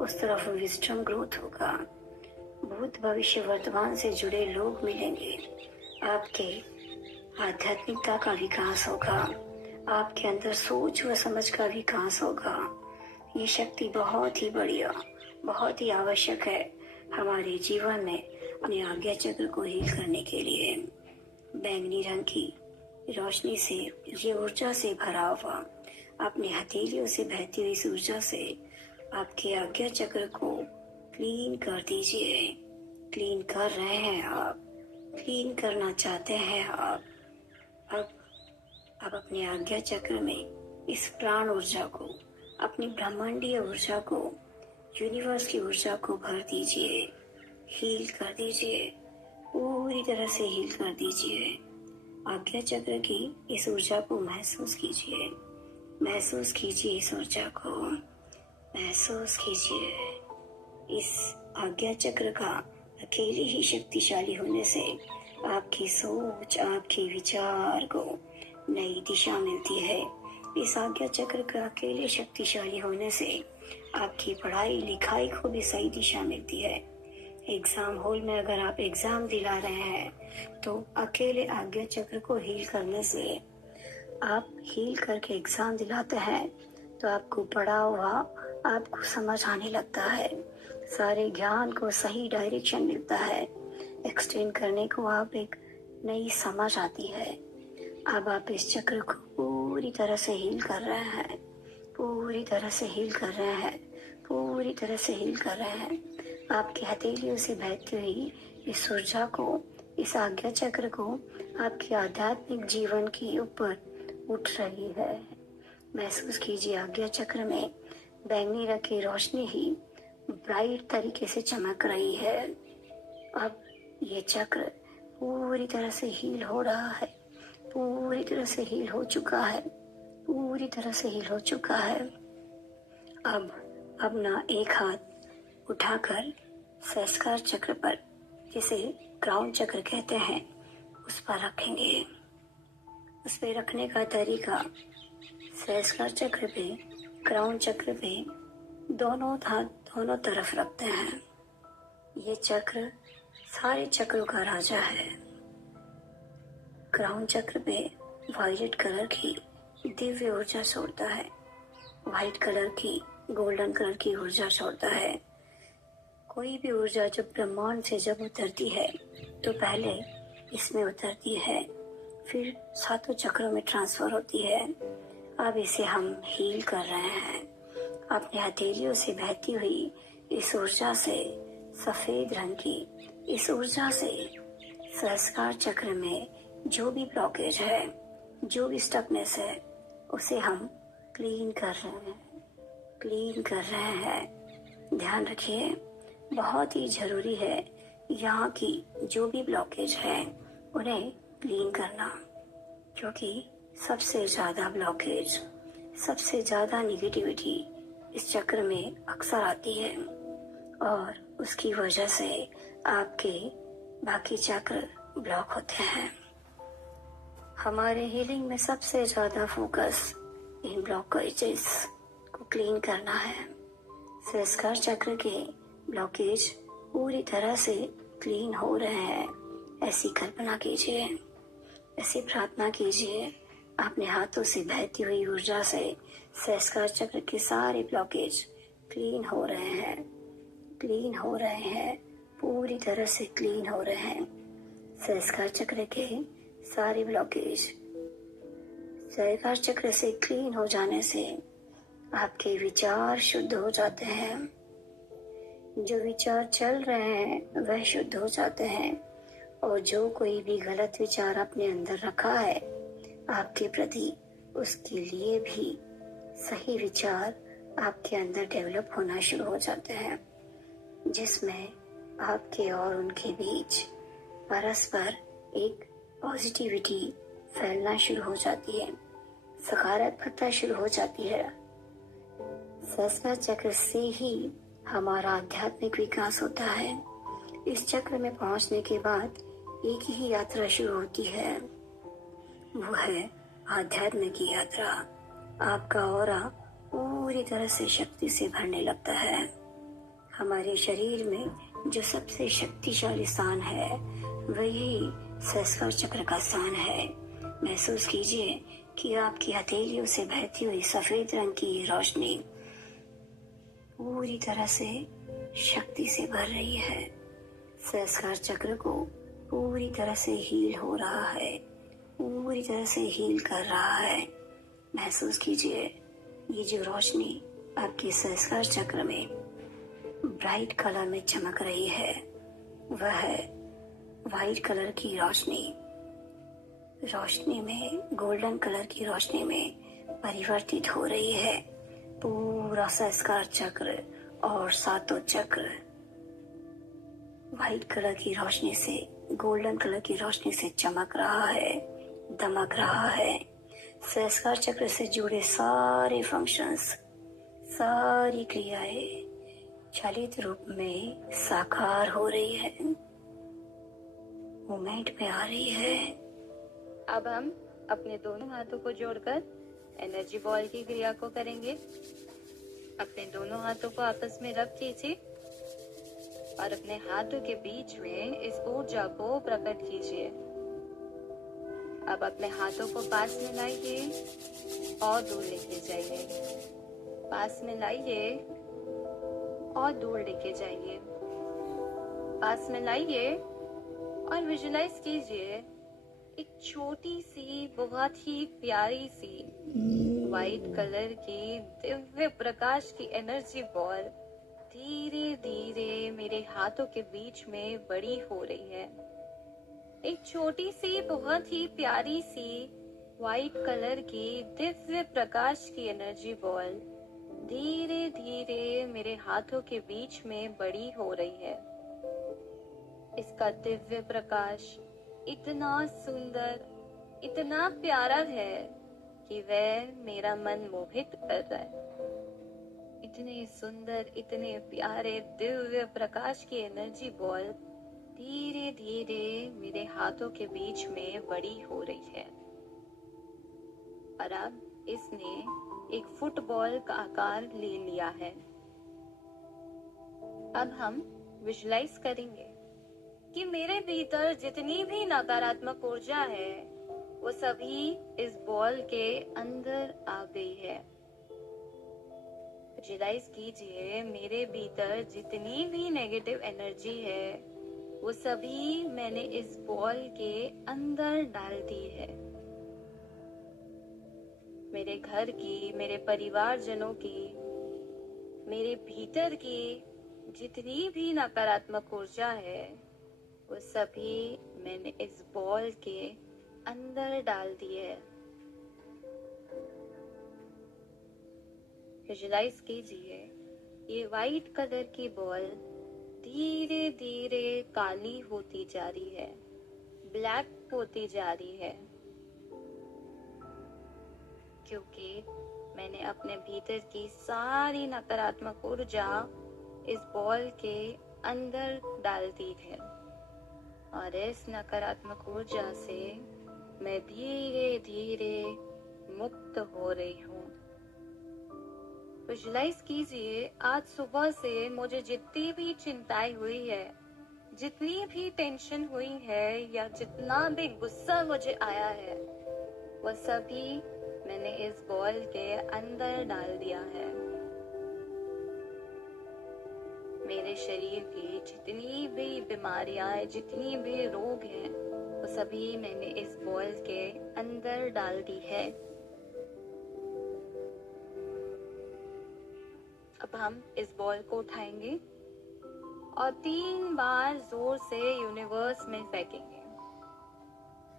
उस तरफ विजडम ग्रोथ होगा। भूत भविष्य वर्तमान से जुड़े लोग मिलेंगे। आपके आध्यात्मिकता का विकास होगा। आपके अंदर सोच व समझ का विकास होगा। ये शक्ति बहुत ही बढ़िया, बहुत ही आवश्यक है हमारे जीवन में अपने आज्ञा चक्र को हील करने के लिए। बैंगनी रंग की रोशनी से, ये ऊर्जा से भरा हुआ, अपने हथेलियों से बहती हुई इस ऊर्जा से आपके आज्ञा चक्र को क्लीन कर दीजिए। क्लीन कर रहे हैं आप, क्लीन करना चाहते हैं आप। अब अपने आज्ञा चक्र में इस प्राण ऊर्जा को, अपनी ब्रह्मांडीय ऊर्जा को, यूनिवर्स की ऊर्जा को भर दीजिए। हील कर दीजिए, पूरी तरह से हील कर दीजिए। आज्ञा चक्र की इस ऊर्जा को महसूस कीजिए। महसूस कीजिए इस ऊर्जा को, महसूस कीजिए। इस आज्ञा चक्र का अकेले ही शक्तिशाली होने से आपकी सोच, आपके विचार को नई दिशा मिलती है। इस आज्ञा चक्र का अकेले शक्तिशाली होने से आपकी पढ़ाई लिखाई को भी सही दिशा मिलती है। एग्जाम हॉल में अगर आप एग्जाम दिला रहे हैं तो अकेले आज्ञा चक्र को हील करने से, आप हील करके एग्जाम दिलाते हैं तो आपको पढ़ा हुआ आपको समझ आने लगता है। सारे ज्ञान को सही डायरेक्शन मिलता है। एक्सटेंड करने को आप एक नई समझ आती है। अब आप इस चक्र को पूरी तरह से हील कर रहे हैं, पूरी तरह से हील कर रहे हैं, पूरी तरह से हील कर रहे हैं। आपकी हथेलियों से बहती हुई इस ऊर्जा को, इस आज्ञा चक्र को आपके आध्यात्मिक जीवन के ऊपर उठ रही है। महसूस कीजिए आज्ञा चक्र में बैंगनी रंग की रोशनी ही ब्राइट तरीके से चमक रही है। अब ये चक्र पूरी तरह से हील हो रहा है, पूरी तरह से हील हो चुका है, पूरी तरह से हील हो चुका है। अब ना एक हाथ उठाकर सहस्त्रार चक्र पर, जिसे क्राउन चक्र कहते हैं, उस पर रखेंगे। उस पे रखने का तरीका, सहस्त्रार चक्र पे, क्राउन चक्र पे दोनों हाथ दोनों तरफ रखते हैं। ये चक्र सारे चक्रों का राजा है। क्राउन चक्र पे वायलेट कलर की दिव्य ऊर्जा छोड़ता है, व्हाइट कलर की, गोल्डन कलर की ऊर्जा छोड़ता है। कोई भी ऊर्जा जब ब्रह्मांड से जब उतरती है तो पहले इसमें उतरती है, फिर सातों चक्रों में ट्रांसफर होती है। अब इसे हम हील कर रहे हैं। अपने हथेलियों से बहती हुई इस ऊर्जा से, सफेद रंग की इस ऊर्जा से सहस्त्रार चक्र में जो भी ब्लॉकेज है, जो भी स्टकनेस है, उसे हम क्लीन कर रहे हैं, क्लीन कर रहे हैं। ध्यान रखिए, बहुत ही जरूरी है यहाँ की जो भी ब्लॉकेज है उन्हें क्लीन करना, क्योंकि सबसे ज्यादा ब्लॉकेज, सबसे ज्यादा निगेटिविटी इस चक्र में अक्सर आती है और उसकी वजह से आपके बाकी चक्र ब्लॉक होते हैं। हमारे हीलिंग में सबसे ज्यादा फोकस इन ब्लॉकेजेस को क्लीन करना है। सहस्त्रार चक्र के ब्लॉकेज पूरी तरह से क्लीन हो रहे हैं, ऐसी कल्पना कीजिए, ऐसी प्रार्थना कीजिए। अपने हाथों से बहती हुई ऊर्जा से सहस्त्रार चक्र के सारे ब्लॉकेज क्लीन हो रहे हैं, क्लीन हो रहे हैं, पूरी तरह से क्लीन हो रहे हैं। सहस्त्रार चक्र के सारे ब्लॉकेज सहस्त्रार चक्र से क्लीन हो जाने से आपके विचार शुद्ध हो जाते हैं। जो विचार चल रहे हैं वह शुद्ध हो जाते हैं, और जो कोई भी गलत विचार अपने अंदर रखा है आपके प्रति, उसके लिए भी सही विचार आपके अंदर डेवलप होना शुरू हो जाते हैं, जिसमें आपके और उनके बीच परस्पर एक पॉजिटिविटी फैलना शुरू हो जाती है, सकारात्मकता शुरू हो जाती है। सहस्त्रार चक्र से ही हमारा आध्यात्मिक विकास होता है। इस चक्र में पहुंचने के बाद एक ही यात्रा शुरू होती है, वो है आध्यात्म की यात्रा। आपका ऑरा पूरी तरह से शक्ति से भरने लगता है। हमारे शरीर में जो सबसे शक्तिशाली स्थान है वह यही सहस्त्रार चक्र का स्थान है। महसूस कीजिए कि आपकी हथेलियों से बहती हुई सफेद रंग की रोशनी पूरी तरह से शक्ति से भर रही है। सहस्त्रार चक्र को पूरी तरह से हील हो रहा है, पूरी तरह से हील कर रहा है। महसूस कीजिए, ये जो रोशनी आपके सहस्त्रार चक्र में ब्राइट कलर में चमक रही है वह है वाइट कलर की रोशनी। रोशनी में, गोल्डन कलर की रोशनी में परिवर्तित हो रही है। पूरा सहस्त्रार चक्र और सातों चक्र वाइट कलर की रोशनी से, गोल्डन कलर की रोशनी से चमक रहा है, दमक रहा है। सहस्त्रार चक्र से जुड़े सारे फंक्शंस, सारी क्रियाएं चलित रूप में साकार हो रही है, मूवमेंट में आ रही है। अब हम अपने दोनों हाथों को जोड़कर एनर्जी बॉल की क्रिया को करेंगे। अपने दोनों हाथों को आपस में रब कीजिए और अपने हाथों के बीच में इस ऊर्जा को प्रकट कीजिए। अब अपने हाथों को पास में लाइए और दूर लेके जाइए, पास में लाइए और दूर लेके जाइए, पास में लाइए और विजुलाइज कीजिए एक छोटी सी, बहुत ही प्यारी सी वाइट कलर की दिव्य प्रकाश की एनर्जी बॉल धीरे धीरे मेरे हाथों के बीच में बड़ी हो रही है। एक छोटी सी, बहुत ही प्यारी सी वाइट कलर की दिव्य प्रकाश की एनर्जी बॉल धीरे धीरे मेरे हाथों के बीच में बड़ी हो रही है। इसका दिव्य प्रकाश इतना सुंदर, इतना प्यारा है कि वह मेरा मन मोहित कर रहा है। इतने सुंदर, इतने प्यारे दिव्य प्रकाश की एनर्जी बॉल धीरे धीरे मेरे हाथों के बीच में बड़ी हो रही है और अब इसने एक फुटबॉल का आकार ले लिया है। अब हम विजुलाइज करेंगे कि मेरे भीतर जितनी भी नकारात्मक ऊर्जा है वो सभी इस बॉल के अंदर आ गई है। विजुलाइज कीजिए, मेरे भीतर जितनी भी नेगेटिव एनर्जी है वो सभी मैंने इस बॉल के अंदर डाल दी है। मेरे घर की, मेरे परिवारजनों की, मेरे भीतर की जितनी भी नकारात्मक ऊर्जा है वो सभी मैंने इस बॉल के अंदर डाल दी है। विजुलाइज कीजिए, ये वाइट कलर की बॉल धीरे धीरे काली होती जा रही है, ब्लैक होती जा रही है, क्योंकि मैंने अपने भीतर की सारी नकारात्मक ऊर्जा इस बॉल के अंदर डाल दी है। और इस नकारात्मक ऊर्जा से मैं धीरे धीरे मुक्त हो रही हूँ। विजुलाइज कीजिए, आज सुबह से मुझे जितनी भी चिंताएं हुई है, जितनी भी टेंशन हुई है या जितना भी गुस्सा मुझे आया है, वह सभी मैंने इस बॉल के अंदर डाल दिया है। मेरे शरीर की जितनी भी बीमारियां, जितनी भी रोग हैं, वो सभी मैंने इस बॉल के अंदर डाल दी है। अब हम इस बॉल को उठाएंगे और 3 बार जोर से यूनिवर्स में फेंकेंगे।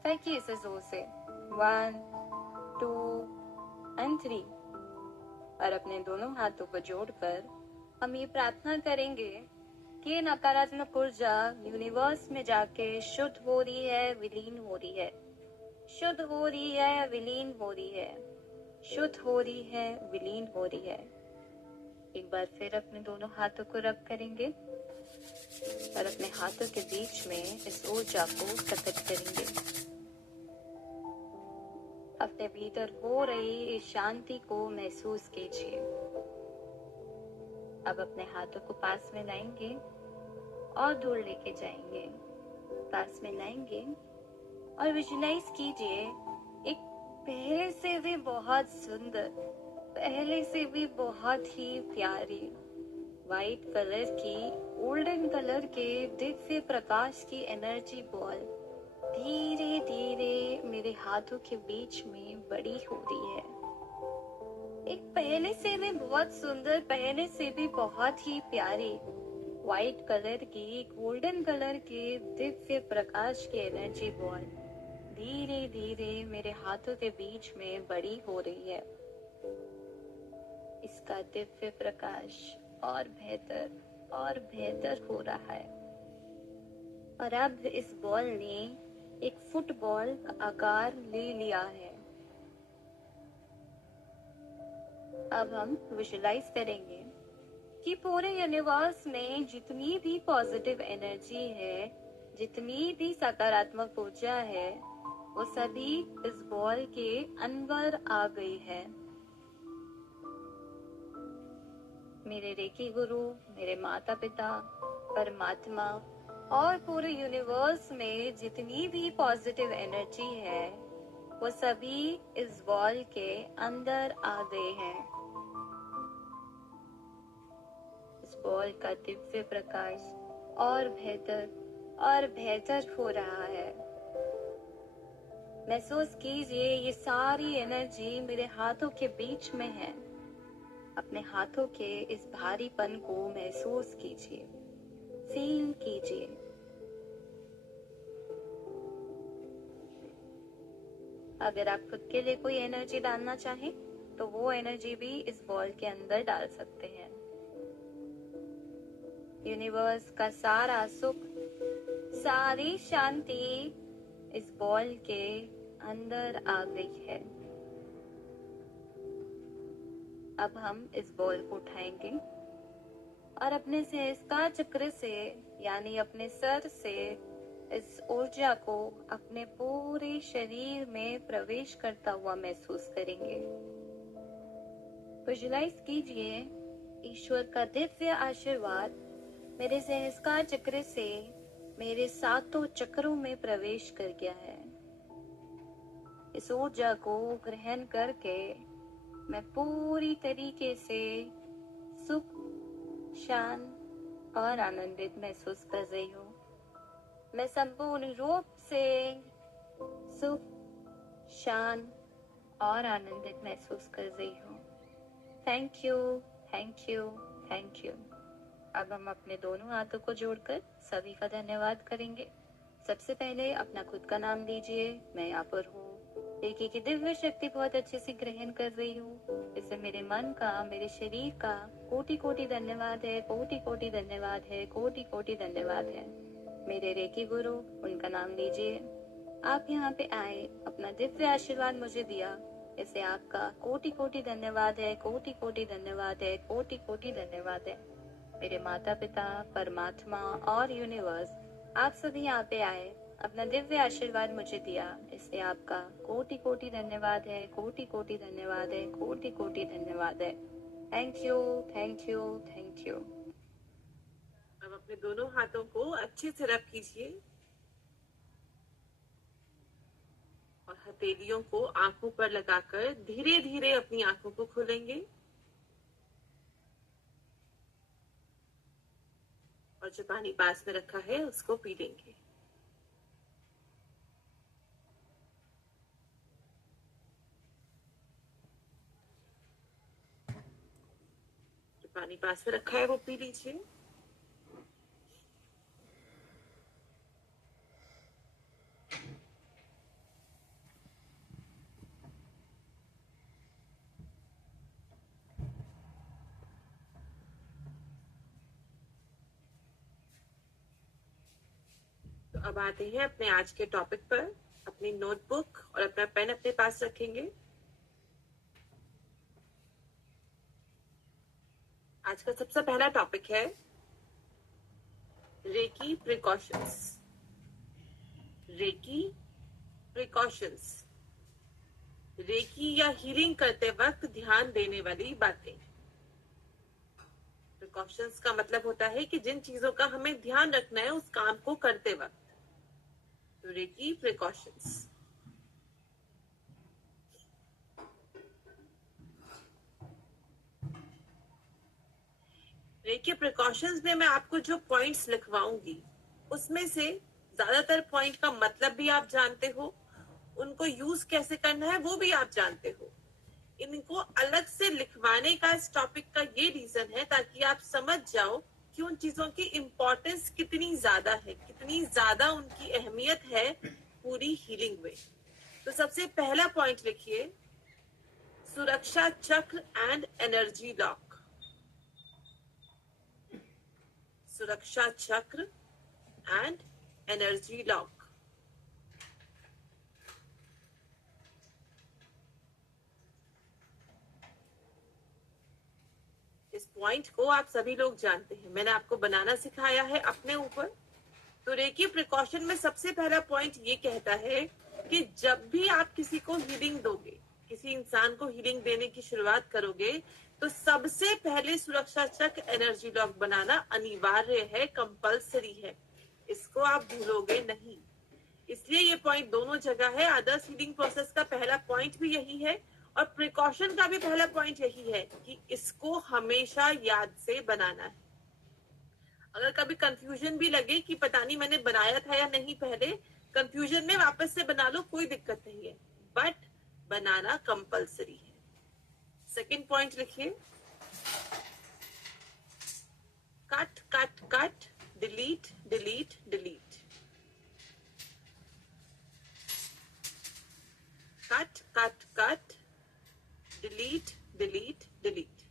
फेंकिए इसे जोर से, 1 2 एंड 3। और अपने दोनों हाथों को जोड़कर हम ये प्रार्थना करेंगे कि नकारात्मक ऊर्जा यूनिवर्स में जाके शुद्ध हो रही है, विलीन हो रही है, शुद्ध हो रही है, विलीन हो रही है, शुद्ध हो रही है, विलीन हो रही है। एक बार फिर अपने दोनों हाथों को रब करेंगे और अपने हाथों के बीच में इस ऊर्जा को प्रकट करेंगे। अपने भीतर हो रही इस शांति को महसूस कीजिए। अब अपने हाथों को पास में लाएंगे और दूर लेके जाएंगे। पास में लाएंगे और विजुलाइज कीजिए एक पहले से भी बहुत सुंदर, पहले से भी बहुत ही प्यारी वाइट कलर की, गोल्डन कलर के दिव्य प्रकाश की एनर्जी बॉल धीरे धीरे मेरे हाथों के बीच में बड़ी हो रही है। एक पहले से भी बहुत सुंदर, पहले से भी बहुत ही प्यारी व्हाइट कलर की, गोल्डन कलर के दिव्य प्रकाश की एनर्जी बॉल धीरे धीरे मेरे हाथों के बीच में बड़ी हो रही है। इसका दिव्य प्रकाश और बेहतर हो रहा है। और अब इस बॉल ने एक फुटबॉल का आकार ले लिया है। अब हम विजुलाइज करेंगे कि पूरे यूनिवर्स में जितनी भी पॉजिटिव एनर्जी है, जितनी भी सकारात्मक ऊर्जा है, वो सभी इस बॉल के अंदर आ गई है। मेरे रेकी गुरु, मेरे माता पिता, परमात्मा और पूरे यूनिवर्स में जितनी भी पॉजिटिव एनर्जी है, वो सभी इस बॉल के अंदर आ गए हैं। इस बॉल का दिव्य प्रकाश और बेहतर हो रहा है। महसूस कीजिए ये सारी एनर्जी मेरे हाथों के बीच में है। अपने हाथों के इस भारीपन को महसूस कीजिए, फील कीजिए। अगर आप खुद के लिए कोई एनर्जी डालना चाहें, तो वो एनर्जी भी इस बॉल के अंदर डाल सकते हैं। यूनिवर्स का सारा सुख, सारी शांति इस बॉल के अंदर आ गई है। अब हम इस बॉल को उठाएंगे और अपने सहस्त्र चक्र से, यानी अपने सर से, इस ऊर्जा को अपने पूरे शरीर में प्रवेश करता हुआ महसूस करेंगे। विजुलाइज कीजिए ईश्वर का दिव्य आशीर्वाद मेरे सहस्त्र चक्र से मेरे 7 चक्रों में प्रवेश कर गया है। इस ऊर्जा को ग्रहण करके मैं पूरी तरीके से सुख, शांत और आनंदित महसूस कर रही हूँ। मैं संपूर्ण रूप से सुख, शांत और आनंदित महसूस कर रही हूँ। Thank you, thank you, thank you. अब हम अपने दोनों हाथों को जोड़कर सभी का धन्यवाद करेंगे। सबसे पहले अपना खुद का नाम लीजिए। मैं यहाँ पर हूँ, रेकी की दिव्य शक्ति बहुत अच्छे से ग्रहण कर रही हूँ। इससे मेरे मन का, मेरे शरीर का कोटि कोटि धन्यवाद है, कोटि कोटि धन्यवाद है, कोटि कोटि धन्यवाद है। मेरे रेकी गुरु, उनका नाम लीजिए। आप यहाँ पे आए, अपना दिव्य आशीर्वाद मुझे दिया, इससे आपका कोटि कोटि धन्यवाद है, कोटि कोटि धन्यवाद है, कोटि कोटि धन्यवाद है। मेरे माता पिता, परमात्मा और यूनिवर्स, आप सभी यहाँ पे आए, अपना दिव्य आशीर्वाद मुझे दिया, इसलिए आपका कोटि कोटि धन्यवाद है, कोटि कोटि धन्यवाद है, कोटि कोटि धन्यवाद है। Thank you, thank you, thank you. अब अपने दोनों हाथों को अच्छे से रब कीजिए और हथेलियों को आंखों पर लगाकर धीरे धीरे अपनी आंखों को खोलेंगे और जो पानी पास में रखा है उसको पी लेंगे। जो पानी पास में रखा है वो पी लीजिए। तो अब आते हैं अपने आज के टॉपिक पर। अपनी नोटबुक और अपना पेन अपने पास रखेंगे। आज का सबसे पहला टॉपिक है reiki precautions. Reiki precautions, reiki या हीलिंग करते वक्त ध्यान देने वाली बातें। प्रिकॉशंस का मतलब होता है कि जिन चीजों का हमें ध्यान रखना है उस काम को करते वक्त। तो रेकी प्रिकॉशंस। रेकी प्रिकॉशंस में मैं आपको जो पॉइंट्स लिखवाऊंगी उसमें से ज्यादातर पॉइंट का मतलब भी आप जानते हो, उनको यूज कैसे करना है वो भी आप जानते हो। इनको अलग से लिखवाने का इस टॉपिक का ये रीजन है ताकि आप समझ जाओ कि उन चीजों की इम्पोर्टेंस कितनी ज्यादा है, कितनी ज्यादा उनकी अहमियत है पूरी हीलिंग में। तो सबसे पहला पॉइंट लिखिए, सुरक्षा चक्र एंड एनर्जी लॉक। सुरक्षा चक्र एंड एनर्जी लॉक। इस पॉइंट को आप सभी लोग जानते हैं, मैंने आपको बनाना सिखाया है अपने ऊपर। तो रेकी प्रिकॉशन में सबसे पहला पॉइंट ये कहता है कि जब भी आप किसी को हीलिंग दोगे, किसी इंसान को हीलिंग देने की शुरुआत करोगे, तो सबसे पहले सुरक्षा चक्र एनर्जी लॉक बनाना अनिवार्य है, कंपल्सरी है। इसको आप भूलोगे नहीं। इसलिए ये पॉइंट दोनों जगह है। अदर्स हीलिंग प्रोसेस का पहला पॉइंट भी यही है और प्रिकॉशन का भी पहला पॉइंट यही है कि इसको हमेशा याद से बनाना है। अगर कभी कंफ्यूजन भी लगे कि पता नहीं मैंने बनाया था या नहीं, पहले कंफ्यूजन में वापस से बना लो, कोई दिक्कत नहीं है, बट बनाना कंपल्सरी है। सेकंड पॉइंट लिखिए, cut cut cut, delete delete delete. Cut cut cut, delete delete delete.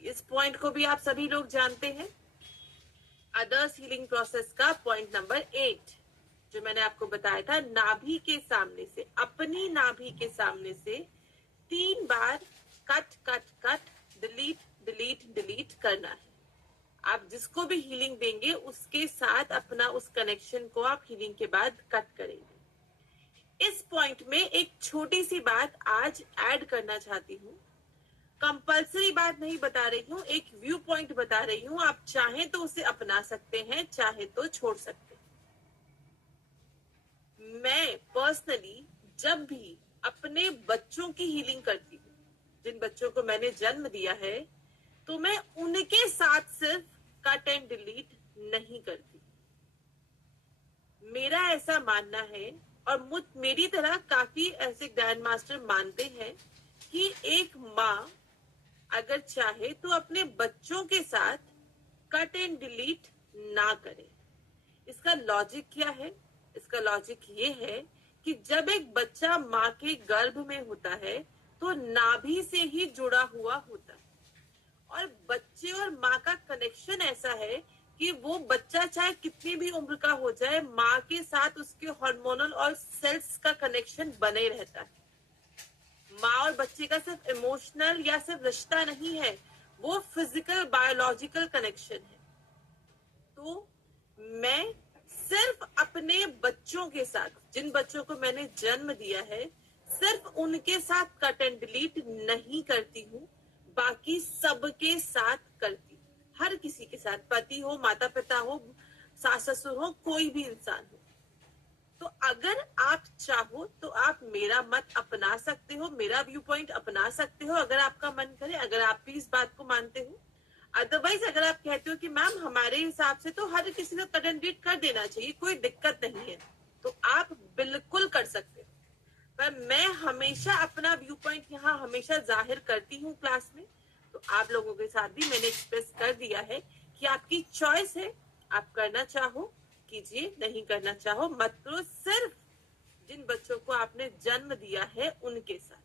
इस पॉइंट को भी आप सभी लोग जानते हैं। अदर्स हीलिंग प्रोसेस का पॉइंट नंबर 8 जो मैंने आपको बताया था, नाभि के सामने से, अपनी नाभि के सामने से 3 बार cut cut cut, delete delete delete करना है। आप जिसको भी हीलिंग देंगे उसके साथ अपना उस कनेक्शन को आप हीलिंग के बाद कट करेंगे। इस पॉइंट में एक छोटी सी बात आज ऐड करना चाहती हूँ। कंपल्सरी बात नहीं बता रही हूँ, एक व्यू पॉइंट बता रही हूँ। आप चाहें तो उसे अपना सकते हैं, चाहे तो छोड़ सकते हैं। मैं पर्सनली जब भी अपने बच्चों की हीलिंग करती हूँ, जिन बच्चों को मैंने जन्म दिया है, तो मैं उनके साथ सिर्फ कट एंड डिलीट नहीं करती। मेरा ऐसा मानना है और मेरी तरह काफी ऐसे ग्रैंड मास्टर मानते हैं कि एक माँ अगर चाहे तो अपने बच्चों के साथ कट एंड डिलीट ना करे। इसका लॉजिक क्या है? इसका लॉजिक ये है कि जब एक बच्चा माँ के गर्भ में होता है तो नाभि से ही जुड़ा हुआ होता है, और बच्चे और माँ का कनेक्शन ऐसा है कि वो बच्चा चाहे कितनी भी उम्र का हो जाए, माँ के साथ उसके हार्मोनल और सेल्स का कनेक्शन बने रहता है। माँ और बच्चे का सिर्फ इमोशनल या सिर्फ रिश्ता नहीं है, वो फिजिकल बायोलॉजिकल कनेक्शन है। तो मैं सिर्फ अपने बच्चों के साथ, जिन बच्चों को मैंने जन्म दिया है, सिर्फ उनके साथ कट एंड डिलीट नहीं करती हूँ, बाकी सबके साथ करती हूँ। हर किसी के साथ, पति हो, माता पिता हो, सास ससुर हो, कोई भी इंसान हो। तो अगर आप चाहो तो आप मेरा मत अपना सकते हो, मेरा व्यू पॉइंट अपना सकते हो अगर आपका मन करे, अगर आप भी इस बात को मानते हो। अदरवाइज अगर आप कहते हो कि मैम हमारे हिसाब से तो हर किसी को कट एंड डिलीट कर देना चाहिए, कोई दिक्कत नहीं है, तो आप बिल्कुल कर सकते हो। पर मैं हमेशा अपना व्यू पॉइंट यहाँ हमेशा जाहिर करती हूँ क्लास में, तो आप लोगों के साथ भी मैंने एक्सप्रेस कर दिया है कि आपकी चॉइस है, आप करना चाहो कीजिए, नहीं करना चाहो मत करो। सिर्फ जिन बच्चों को आपने जन्म दिया है उनके साथ,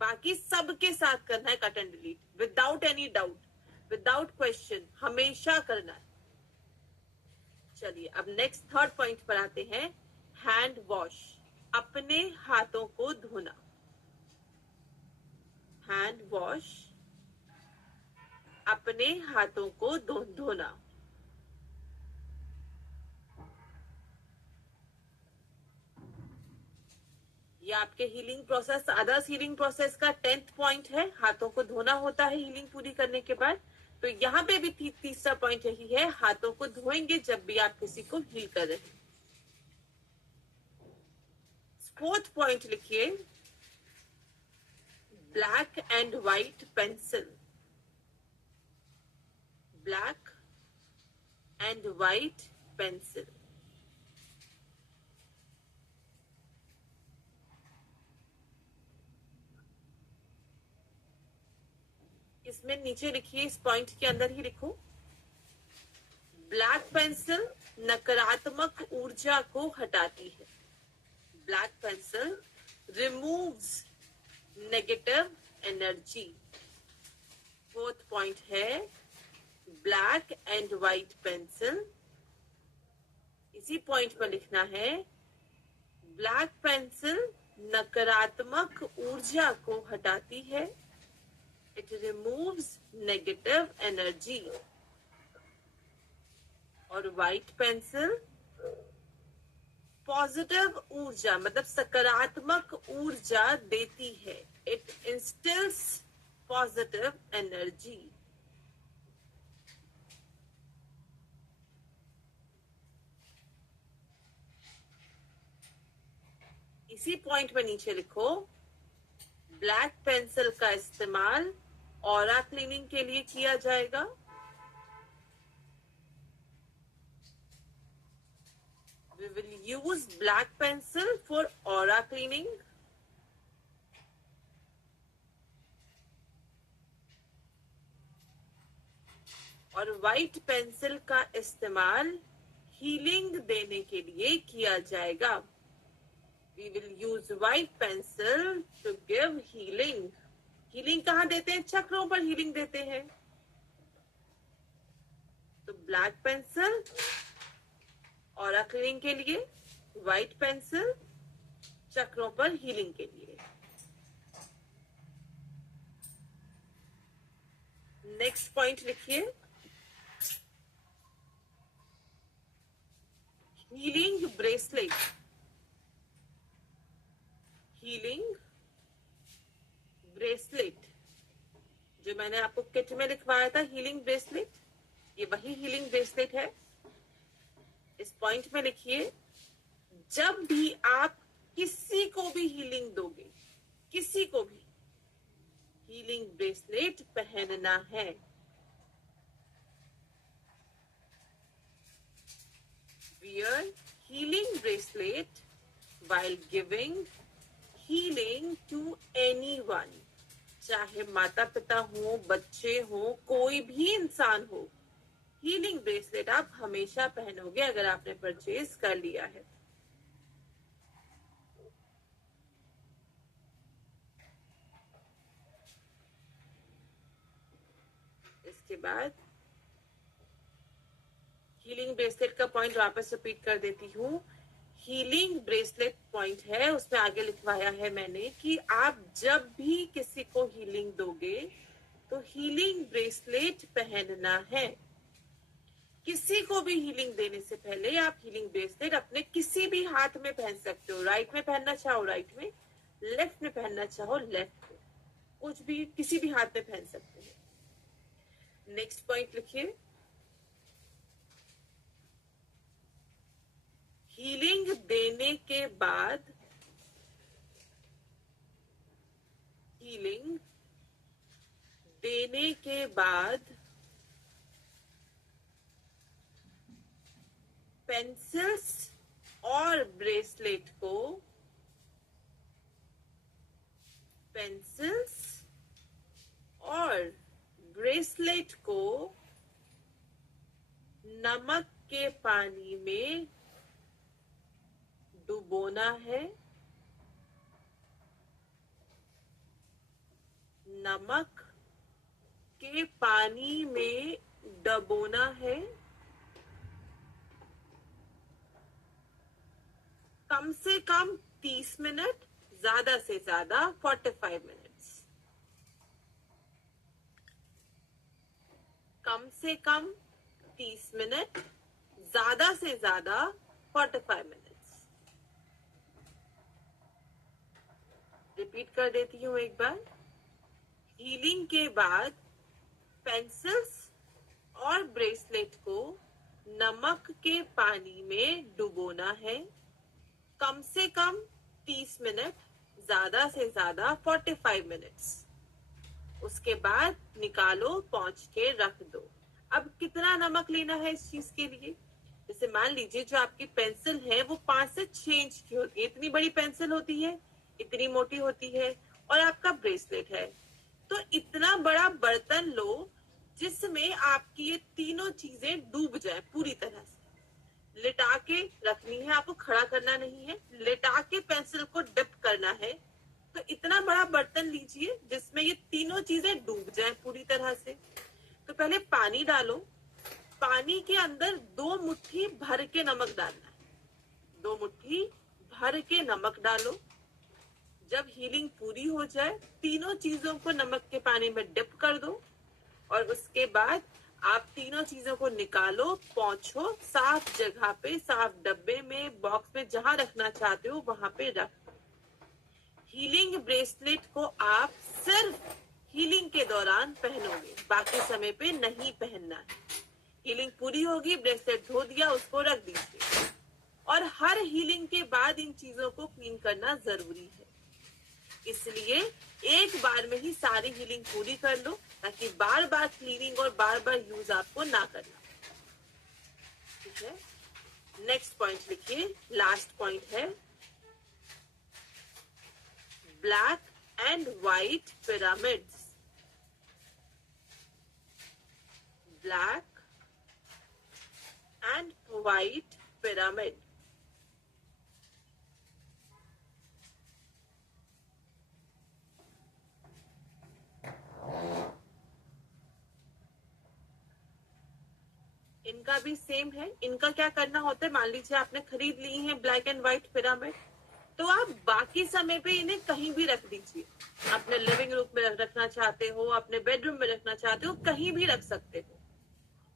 बाकी सबके साथ करना है cut and delete, without any doubt, without question, हमेशा करना है। चलिए अब नेक्स्ट थर्ड पॉइंट पर आते हैं, हैंड वॉश, अपने हाथों को धोना। हैंड वॉश, अपने हाथों को धोना। ये आपके healing process, others healing process का 10th पॉइंट है, हाथों को धोना होता है हीलिंग पूरी करने के बाद। तो यहाँ पे भी तीसरा पॉइंट यही है, हाथों को धोएंगे जब भी आप किसी को हील कर रहे हैं। फोर्थ पॉइंट लिखिए, black and white pencil. Black and white pencil, इसमें नीचे लिखिए, इस पॉइंट के अंदर ही लिखो, ब्लैक पेंसिल नकारात्मक ऊर्जा को हटाती है। Black pencil removes negative energy. Fourth point है ब्लैक एंड व्हाइट पेंसिल, इसी पॉइंट पर लिखना है, ब्लैक पेंसिल नकारात्मक ऊर्जा को हटाती है, इट रिमूव्स नेगेटिव एनर्जी। और व्हाइट पेंसिल पॉजिटिव ऊर्जा, मतलब सकारात्मक ऊर्जा देती है, इट इंस्टिल्स पॉजिटिव एनर्जी। इसी पॉइंट में नीचे लिखो, ब्लैक पेंसिल का इस्तेमाल ऑरा क्लीनिंग के लिए किया जाएगा। We will use black pencil for aura cleaning. और व्हाइट पेंसिल का इस्तेमाल हीलिंग देने के लिए किया जाएगा। We will use white pencil to give healing. Healing कहाँ देते हैं? चक्रों पर हीलिंग देते हैं। तो ब्लैक पेंसिल ऑरा क्लीनिंग के लिए, व्हाइट पेंसिल चक्रों पर हीलिंग के लिए। नेक्स्ट पॉइंट लिखिए, हीलिंग ब्रेसलेट। हीलिंग ब्रेसलेट जो मैंने आपको किट में लिखवाया था, हीलिंग ब्रेसलेट, ये वही हीलिंग ब्रेसलेट है। इस पॉइंट में लिखिए, जब भी आप किसी को भी हीलिंग दोगे, किसी को भी हीलिंग ब्रेसलेट पहनना है। Wear healing bracelet while giving healing to anyone. चाहे माता पिता हो, बच्चे हो, कोई भी इंसान हो, हीलिंग ब्रेसलेट आप हमेशा पहनोगे अगर आपने परचेज कर लिया है। इसके बाद हीलिंग ब्रेसलेट का पॉइंट वापस रिपीट कर देती हूँ। हीलिंग ब्रेसलेट पॉइंट है, उसमें आगे लिखवाया है मैंने कि आप जब भी किसी को हीलिंग दोगे तो हीलिंग ब्रेसलेट पहनना है। किसी को भी हीलिंग देने से पहले आप हीलिंग ब्रेसलेट अपने किसी भी हाथ में पहन सकते हो। राइट में पहनना चाहो राइट में, लेफ्ट में पहनना चाहो लेफ्ट में, कुछ भी किसी भी हाथ में पहन सकते हो। नेक्स्ट पॉइंट लिखिए, हीलिंग देने के बाद पेंसिल्स और ब्रेसलेट को नमक के पानी में डुबोना है। नमक के पानी में डुबोना है, कम से कम 30 मिनट, ज्यादा से ज्यादा 45 मिनट्स। कम से कम 30 मिनट, ज्यादा से ज्यादा 45 मिनट्स। रिपीट कर देती हूँ एक बार, हीलिंग के बाद पेंसिल्स और ब्रेसलेट को नमक के पानी में डुबोना है, कम से कम 30 मिनट, ज्यादा से ज्यादा 45 मिनट्स। उसके बाद निकालो, पोंछ के रख दो। अब कितना नमक लेना है इस चीज के लिए? जैसे मान लीजिए जो आपकी पेंसिल है वो 5 से 6 इंच की होती है, इतनी बड़ी पेंसिल होती है, इतनी मोटी होती है, और आपका ब्रेसलेट है, तो इतना बड़ा बर्तन लो जिसमें आपकी ये तीनों चीजें डूब जाए पूरी तरह से। लिटा के रखनी है, आपको खड़ा करना नहीं है, लिटा के पेंसिल को डिप करना है। तो इतना बड़ा बर्तन लीजिए जिसमें ये तीनों चीजें डूब जाए पूरी तरह से। तो पहले पानी डालो, पानी के अंदर 2 मुट्ठी भर के नमक डालना है। 2 मुट्ठी भर के नमक डालो। जब हीलिंग पूरी हो जाए, तीनों चीजों को नमक के पानी में डिप कर दो, और उसके बाद आप तीनों चीजों को निकालो, पोंछो, साफ जगह पे, साफ डब्बे में, बॉक्स में, जहां रखना चाहते हो वहां पे रख दो। हीलिंग ब्रेसलेट को आप सिर्फ हीलिंग के दौरान पहनोगे, बाकी समय पे नहीं पहनना है। हीलिंग पूरी होगी, ब्रेसलेट धो दिया, उसको रख दीजिए। और हर हीलिंग के बाद इन चीजों को क्लीन करना जरूरी है, इसलिए एक बार में ही सारी हीलिंग पूरी कर लो, ताकि बार बार क्लीनिंग और बार बार यूज आपको ना करना। ठीक है, नेक्स्ट पॉइंट लिखिए, लास्ट पॉइंट है, black and white pyramids. Black and white pyramid. इनका भी सेम है। इनका क्या करना होता है, मान लीजिए आपने खरीद ली है ब्लैक एंड व्हाइट पिरामिड, तो आप बाकी समय पे इन्हें कहीं भी रख दीजिए। अपने लिविंग रूम में रखना चाहते हो, अपने बेडरूम में रखना चाहते हो, कहीं भी रख सकते हो।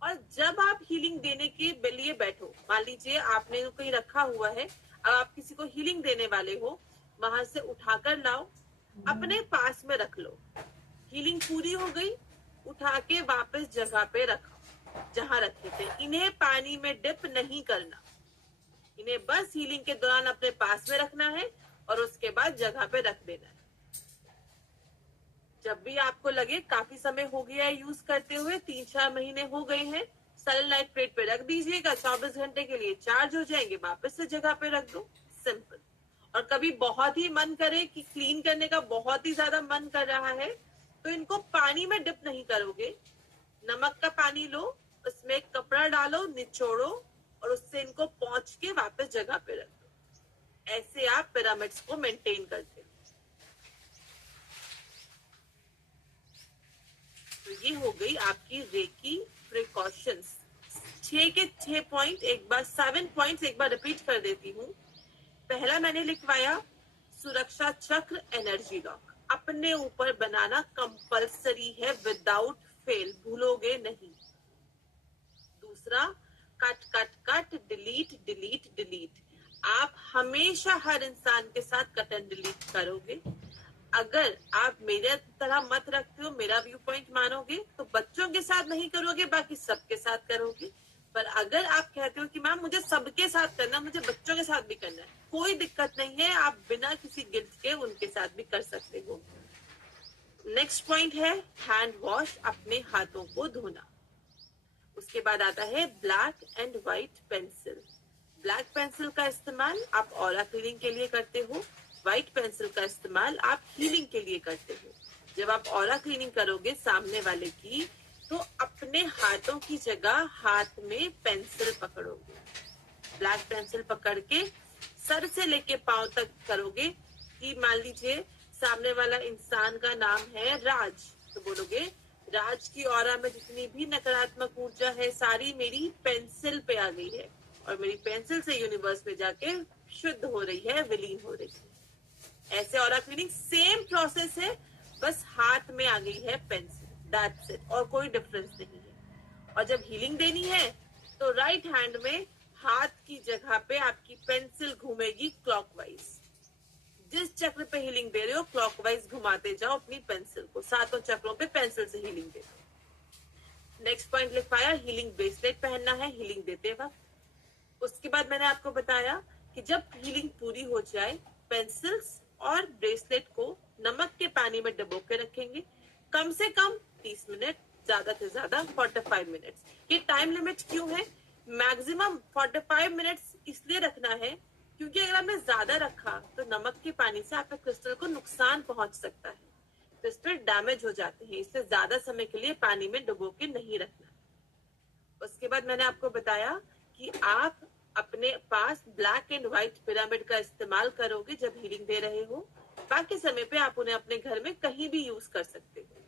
और जब आप हीलिंग देने के लिए बैठो, मान लीजिए आपने कहीं रखा हुआ है, अब आप किसी को हीलिंग देने वाले हो, वहां से उठाकर लाओ, अपने पास में रख लो। हीलिंग पूरी हो गई, उठा के वापस जगह पे रखो जहां रखे थे। इन्हें पानी में डिप नहीं करना, इन्हें बस हीलिंग के दौरान अपने पास में रखना है और उसके बाद जगह पे रख देना है। जब भी आपको लगे काफी समय हो गया है यूज करते हुए, 3-4 महीने हो गए हैं, सनलाइट प्लेट पे रख दीजिएगा, 24 घंटे के लिए चार्ज हो जाएंगे, वापस से जगह पे रख दो, सिंपल। और कभी बहुत ही मन करे कि क्लीन करने का बहुत ही ज्यादा मन कर रहा है, तो इनको पानी में डिप नहीं करोगे, नमक का पानी लो, उसमें एक कपड़ा डालो, निचोड़ो, और उससे इनको पोंछ के वापस जगह पे रख दो। ऐसे आप पिरामिड्स को मेंटेन करते हो। तो ये हो गई आपकी रेकी प्रिकॉशंस। 6 के 6 पॉइंट, एक बार 7 पॉइंट्स एक बार रिपीट कर देती हूँ। पहला मैंने लिखवाया, सुरक्षा चक्र एनर्जी लॉक अपने ऊपर बनाना कंपलसरी है, विदाउट फेल, भूलोगे नहीं। दूसरा, cut cut cut, delete delete delete. आप हमेशा हर इंसान के साथ कट एंड डिलीट करोगे। अगर आप मेरे तरह मत रखते हो, मेरा व्यू पॉइंट मानोगे, तो बच्चों के साथ नहीं करोगे, बाकी सबके साथ करोगे। पर अगर आप कहते हो कि मैम मुझे सबके साथ करना, मुझे बच्चों के साथ भी करना है, कोई दिक्कत नहीं है, आप बिना किसी गिल्ट के उनके साथ भी कर सकते हो। नेक्स्ट पॉइंट है हैंड वॉश, अपने हाथों को धोना। उसके बाद आता है black and white pencil. Black pencil का इस्तेमाल आप ऑरा क्लीनिंग के लिए करते हो, व्हाइट पेंसिल का इस्तेमाल आप हीलिंग के लिए करते हो। जब आप ऑरा क्लीनिंग करोगे सामने वाले की, तो अपने हाथों की जगह हाथ में पेंसिल पकड़ोगे। ब्लैक पेंसिल पकड़ के सर से लेके पांव तक करोगे। कि मान लीजिए सामने वाला इंसान का नाम है राज, तो बोलोगे राज की ऑरा में जितनी भी नकारात्मक ऊर्जा है सारी मेरी पेंसिल पे आ गई है और मेरी पेंसिल से यूनिवर्स में जाके शुद्ध हो रही है, विलीन हो रही है। ऐसे ऑरा क्लीनिंग सेम प्रोसेस है, बस हाथ में आ गई है पेंसिल, दैट्स इट, और कोई डिफरेंस नहीं है। और जब हीलिंग देनी है तो राइट हैंड में हाथ की जगह पे आपकी पेंसिल घूमेगी क्लॉकवाइज। जिस चक्र पे हीलिंग दे रहे हो क्लॉकवाइज घुमाते जाओ अपनी पेंसिल को, सातों चक्रों पे पेंसिल से हीलिंग दे दो। नेक्स्ट पॉइंट लिखवाया हीलिंग ब्रेसलेट पहनना है हीलिंग देते वक्त। उसके बाद मैंने आपको बताया कि जब हीलिंग पूरी हो जाए पेंसिल्स और ब्रेसलेट को नमक के पानी में डुबो के रखेंगे, कम से कम 30 मिनट, ज्यादा से ज्यादा 45 मिनट्स। ये टाइम लिमिट क्यों है? मैक्सिमम 45 मिनट्स इसलिए रखना है क्योंकि अगर आपने ज्यादा रखा तो नमक के पानी से आपके क्रिस्टल को नुकसान पहुंच सकता है, क्रिस्टल डैमेज हो जाते हैं, इसलिए ज्यादा समय के लिए पानी में डुबो के नहीं रखना। उसके बाद मैंने आपको बताया कि आप अपने पास ब्लैक एंड व्हाइट पिरामिड का इस्तेमाल करोगे जब हीलिंग दे रहे हो। बाकी समय पे आप उन्हें अपने घर में कहीं भी यूज कर सकते हो।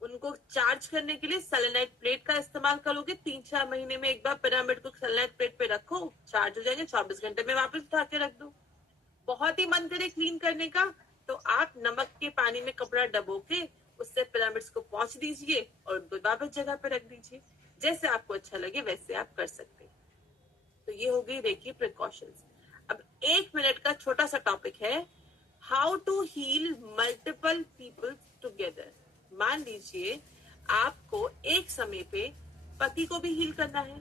उनको चार्ज करने के लिए सेलेनाइट प्लेट का इस्तेमाल करोगे। 3-4 महीने में एक बार पिरामिड को सेलेनाइट प्लेट पे रखो, चार्ज हो जाएंगे, 24 घंटे में वापस उठा के रख दो। बहुत ही मन करे क्लीन करने का तो आप नमक के पानी में कपड़ा डबो के उससे पिरामिड्स को पोंछ दीजिए और उनको वापस जगह पे रख दीजिए। जैसे आपको अच्छा लगे वैसे आप कर सकते हैं। तो ये हो गई रेकी प्रिकॉशंस। अब 1 मिनट का छोटा सा टॉपिक है, how to heal multiple people together. मान लीजिए आपको एक समय पे पति को भी हील करना है,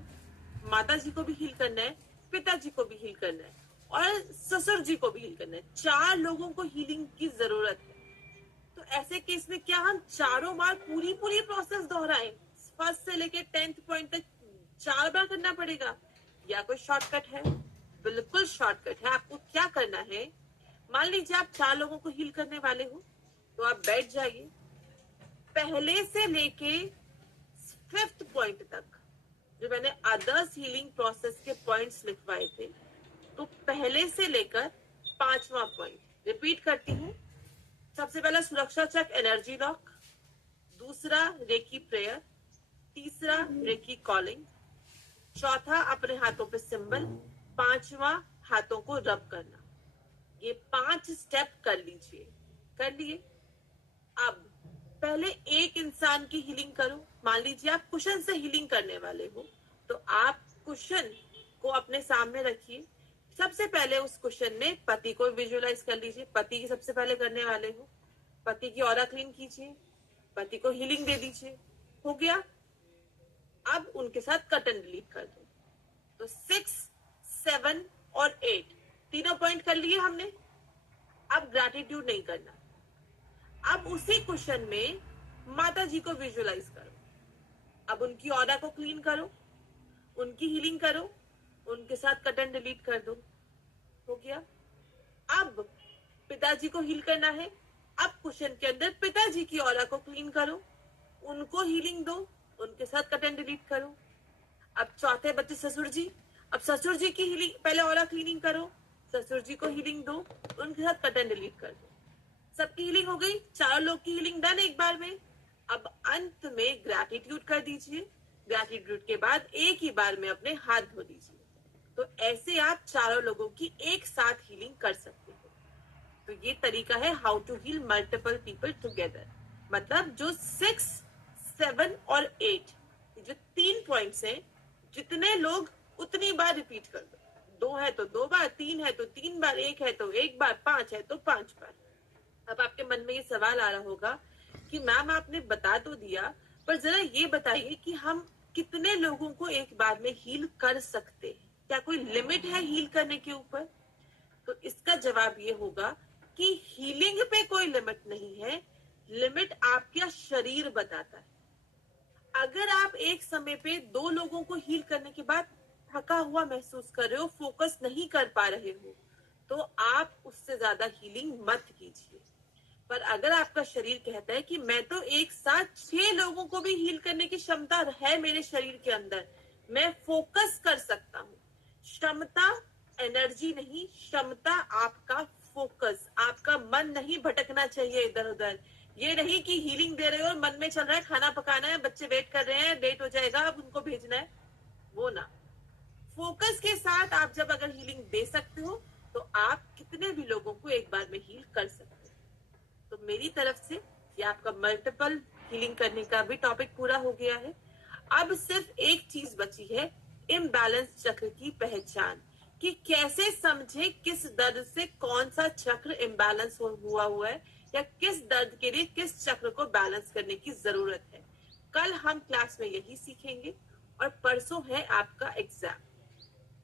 माता जी को भी हील करना है, पिताजी को भी हील करना है और ससुर जी को भी हील करना है। 4 लोगों को हीलिंग की जरूरत है। तो ऐसे केस में क्या हम चारों बार पूरी प्रोसेस दोहराएं? फर्स्ट से लेके 10th पॉइंट तक 4 बार करना पड़ेगा या कोई शॉर्टकट है? बिल्कुल शॉर्टकट है। आपको क्या करना है, मान लीजिए आप 4 लोगों को हील करने वाले हो, तो आप बैठ जाइए, पहले से लेके 5th पॉइंट तक जो मैंने अदर्स हीलिंग प्रोसेस के पॉइंट्स लिखवाए थे, तो पहले से लेकर 5वां पॉइंट रिपीट करती हूँ। सबसे पहला सुरक्षा चक एनर्जी लॉक, दूसरा रेकी प्रेयर, तीसरा रेकी कॉलिंग, चौथा अपने हाथों पे सिंबल, 5वां हाथों को रब करना। ये 5 स्टेप कर लीजिए। कर लिए? अब पहले एक इंसान की हीलिंग करो। मान लीजिए आप कुशन से हीलिंग करने वाले हो, तो आप कुशन को अपने सामने रखिए। सबसे पहले उस कुशन में पति को विजुअलाइज कर लीजिए, पति की सबसे पहले करने वाले हो। पति की ऑरा क्लीन कीजिए, पति को हीलिंग दे दीजिए। हो गया? अब उनके साथ कट एंड डिलीट कर दो। तो 6, 7 और 8 तीनों पॉइंट कर लिए हमने। अब ग्रैटिट्यूड नहीं करना। अब उसी क्वेश्चन में माता जी को विजुअलाइज करो। अब उनकी ऑरा को क्लीन करो, उनकी हीलिंग करो, उनके साथ कट एंड डिलीट कर दो। हो गया? अब पिताजी को हील करना है। अब क्वेश्चन के अंदर पिताजी की ऑरा को क्लीन करो, उनको हीलिंग दो, उनके साथ कट एंड डिलीट करो। अब चौथे बच्चे ससुर जी, अब ससुर जी की हीलिंग, पहले ऑरा क्लीनिंग करो, ससुर जी को हीलिंग दो, उनके साथ कट एंड डिलीट कर दो। सबकी हीलिंग हो गई, 4 लोग की हीलिंग डन एक बार में। अब अंत में ग्रैटिट्यूड कर दीजिए। ग्रैटिट्यूड के बाद एक ही बार में अपने हाथ धो दीजिए। तो ऐसे आप 4 लोगों की एक साथ हीलिंग कर सकते हो। तो ये तरीका है how to heal multiple people together. मतलब जो 6, 7 और 8 जो 3 पॉइंट्स हैं, जितने लोग उतनी बार रिपीट कर दो। 2 है तो 2 बार, 3 है तो 3 बार, 1 है तो 1 बार, 5 है तो 5 बार। अब आपके मन में ये सवाल आ रहा होगा कि मैम आपने बता तो दिया, पर जरा ये बताइए कि हम कितने लोगों को एक बार में हील कर सकते हैं? क्या कोई लिमिट है हील करने के ऊपर? तो इसका जवाब ये होगा कि हीलिंग पे कोई लिमिट नहीं है, लिमिट आपका शरीर बताता है। अगर आप एक समय पे 2 लोगों को हील करने के बाद थका हुआ महसूस कर रहे हो, फोकस नहीं कर पा रहे हो, तो आप उससे ज्यादा हीलिंग मत कीजिए। पर अगर आपका शरीर कहता है कि मैं तो एक साथ 6 लोगों को भी हील करने की क्षमता है मेरे शरीर के अंदर, मैं फोकस कर सकता हूँ। क्षमता एनर्जी नहीं, क्षमता आपका फोकस, आपका मन नहीं भटकना चाहिए इधर उधर। ये नहीं कि हीलिंग दे रहे हो और मन में चल रहा है खाना पकाना है, बच्चे वेट कर रहे हैं, लेट हो जाएगा, अब उनको भेजना है, वो ना। फोकस के साथ आप जब अगर हीलिंग दे सकते हो तो आप कितने भी लोगों को एक बार में हील कर सकते हो। तो मेरी तरफ से ये आपका मल्टीपल हीलिंग करने का भी टॉपिक पूरा हो गया है। अब सिर्फ एक चीज बची है, इम्बैलेंस चक्र की पहचान, कि कैसे समझे किस दर्द से कौन सा चक्र इम्बैलेंस हुआ है, या किस दर्द के लिए किस चक्र को बैलेंस करने की जरूरत है। कल हम क्लास में यही सीखेंगे। और परसों है आपका एग्जाम,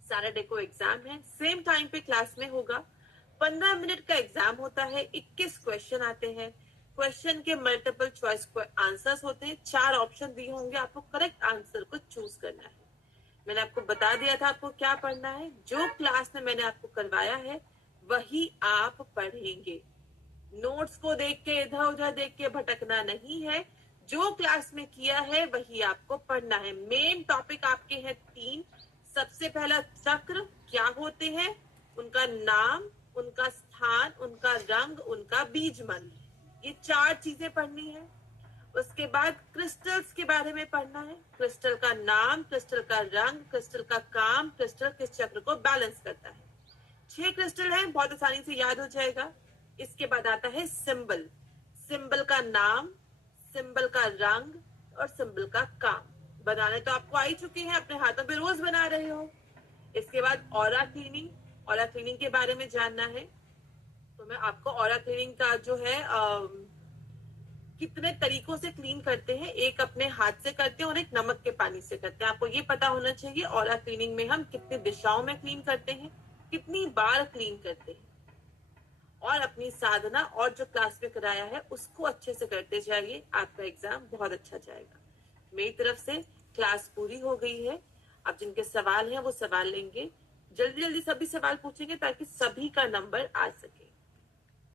सैटरडे को एग्जाम है, सेम टाइम पे क्लास में होगा। 15 मिनट का एग्जाम होता है, 21 क्वेश्चन आते हैं। क्वेश्चन के मल्टीपल चॉइस आंसर्स होते हैं, 4 ऑप्शन दिए होंगे, आपको करेक्ट आंसर को चूज करना है। मैंने आपको बता दिया था आपको क्या पढ़ना है, जो क्लास में मैंने आपको करवाया है वही आप पढ़ेंगे। नोट्स को देख के इधर उधर देख के भटकना नहीं है, जो क्लास में किया है वही आपको पढ़ना है। मेन टॉपिक आपके हैं 3। सबसे पहला चक्र क्या होते हैं, उनका नाम, उनका स्थान, उनका रंग, उनका बीज मंत्र, ये 4 चीजें पढ़नी है। उसके बाद क्रिस्टल्स के बारे में पढ़ना है, क्रिस्टल का नाम, क्रिस्टल का रंग, क्रिस्टल का काम, क्रिस्टल किस चक्र को बैलेंस करता है। 6 क्रिस्टल है, बहुत आसानी से याद हो जाएगा। इसके बाद आता है सिंबल, सिंबल का नाम, सिंबल का रंग और सिंबल का काम। बनाने तो आपको आ ही चुके हैं, अपने हाथों पे रोज बना रहे हो। इसके बाद ऑरा क्लीनिंग, ऑरा क्लीनिंग के बारे में जानना है तो मैं आपको ऑरा क्लीनिंग का जो है कितने तरीकों से क्लीन करते हैं, एक अपने हाथ से करते हैं और एक नमक के पानी से करते हैं। आपको ये पता होना चाहिए ऑरा क्लीनिंग में हम कितनी दिशाओं में क्लीन करते हैं, कितनी बार क्लीन करते हैं। और अपनी साधना और जो क्लास में कराया है उसको अच्छे से करते जाइए, आपका एग्जाम बहुत अच्छा जाएगा। मेरी तरफ से क्लास पूरी हो गई है। अब जिनके सवाल हैं वो सवाल लेंगे, जल्दी जल्दी सभी सवाल पूछेंगे ताकि सभी का नंबर आ सके।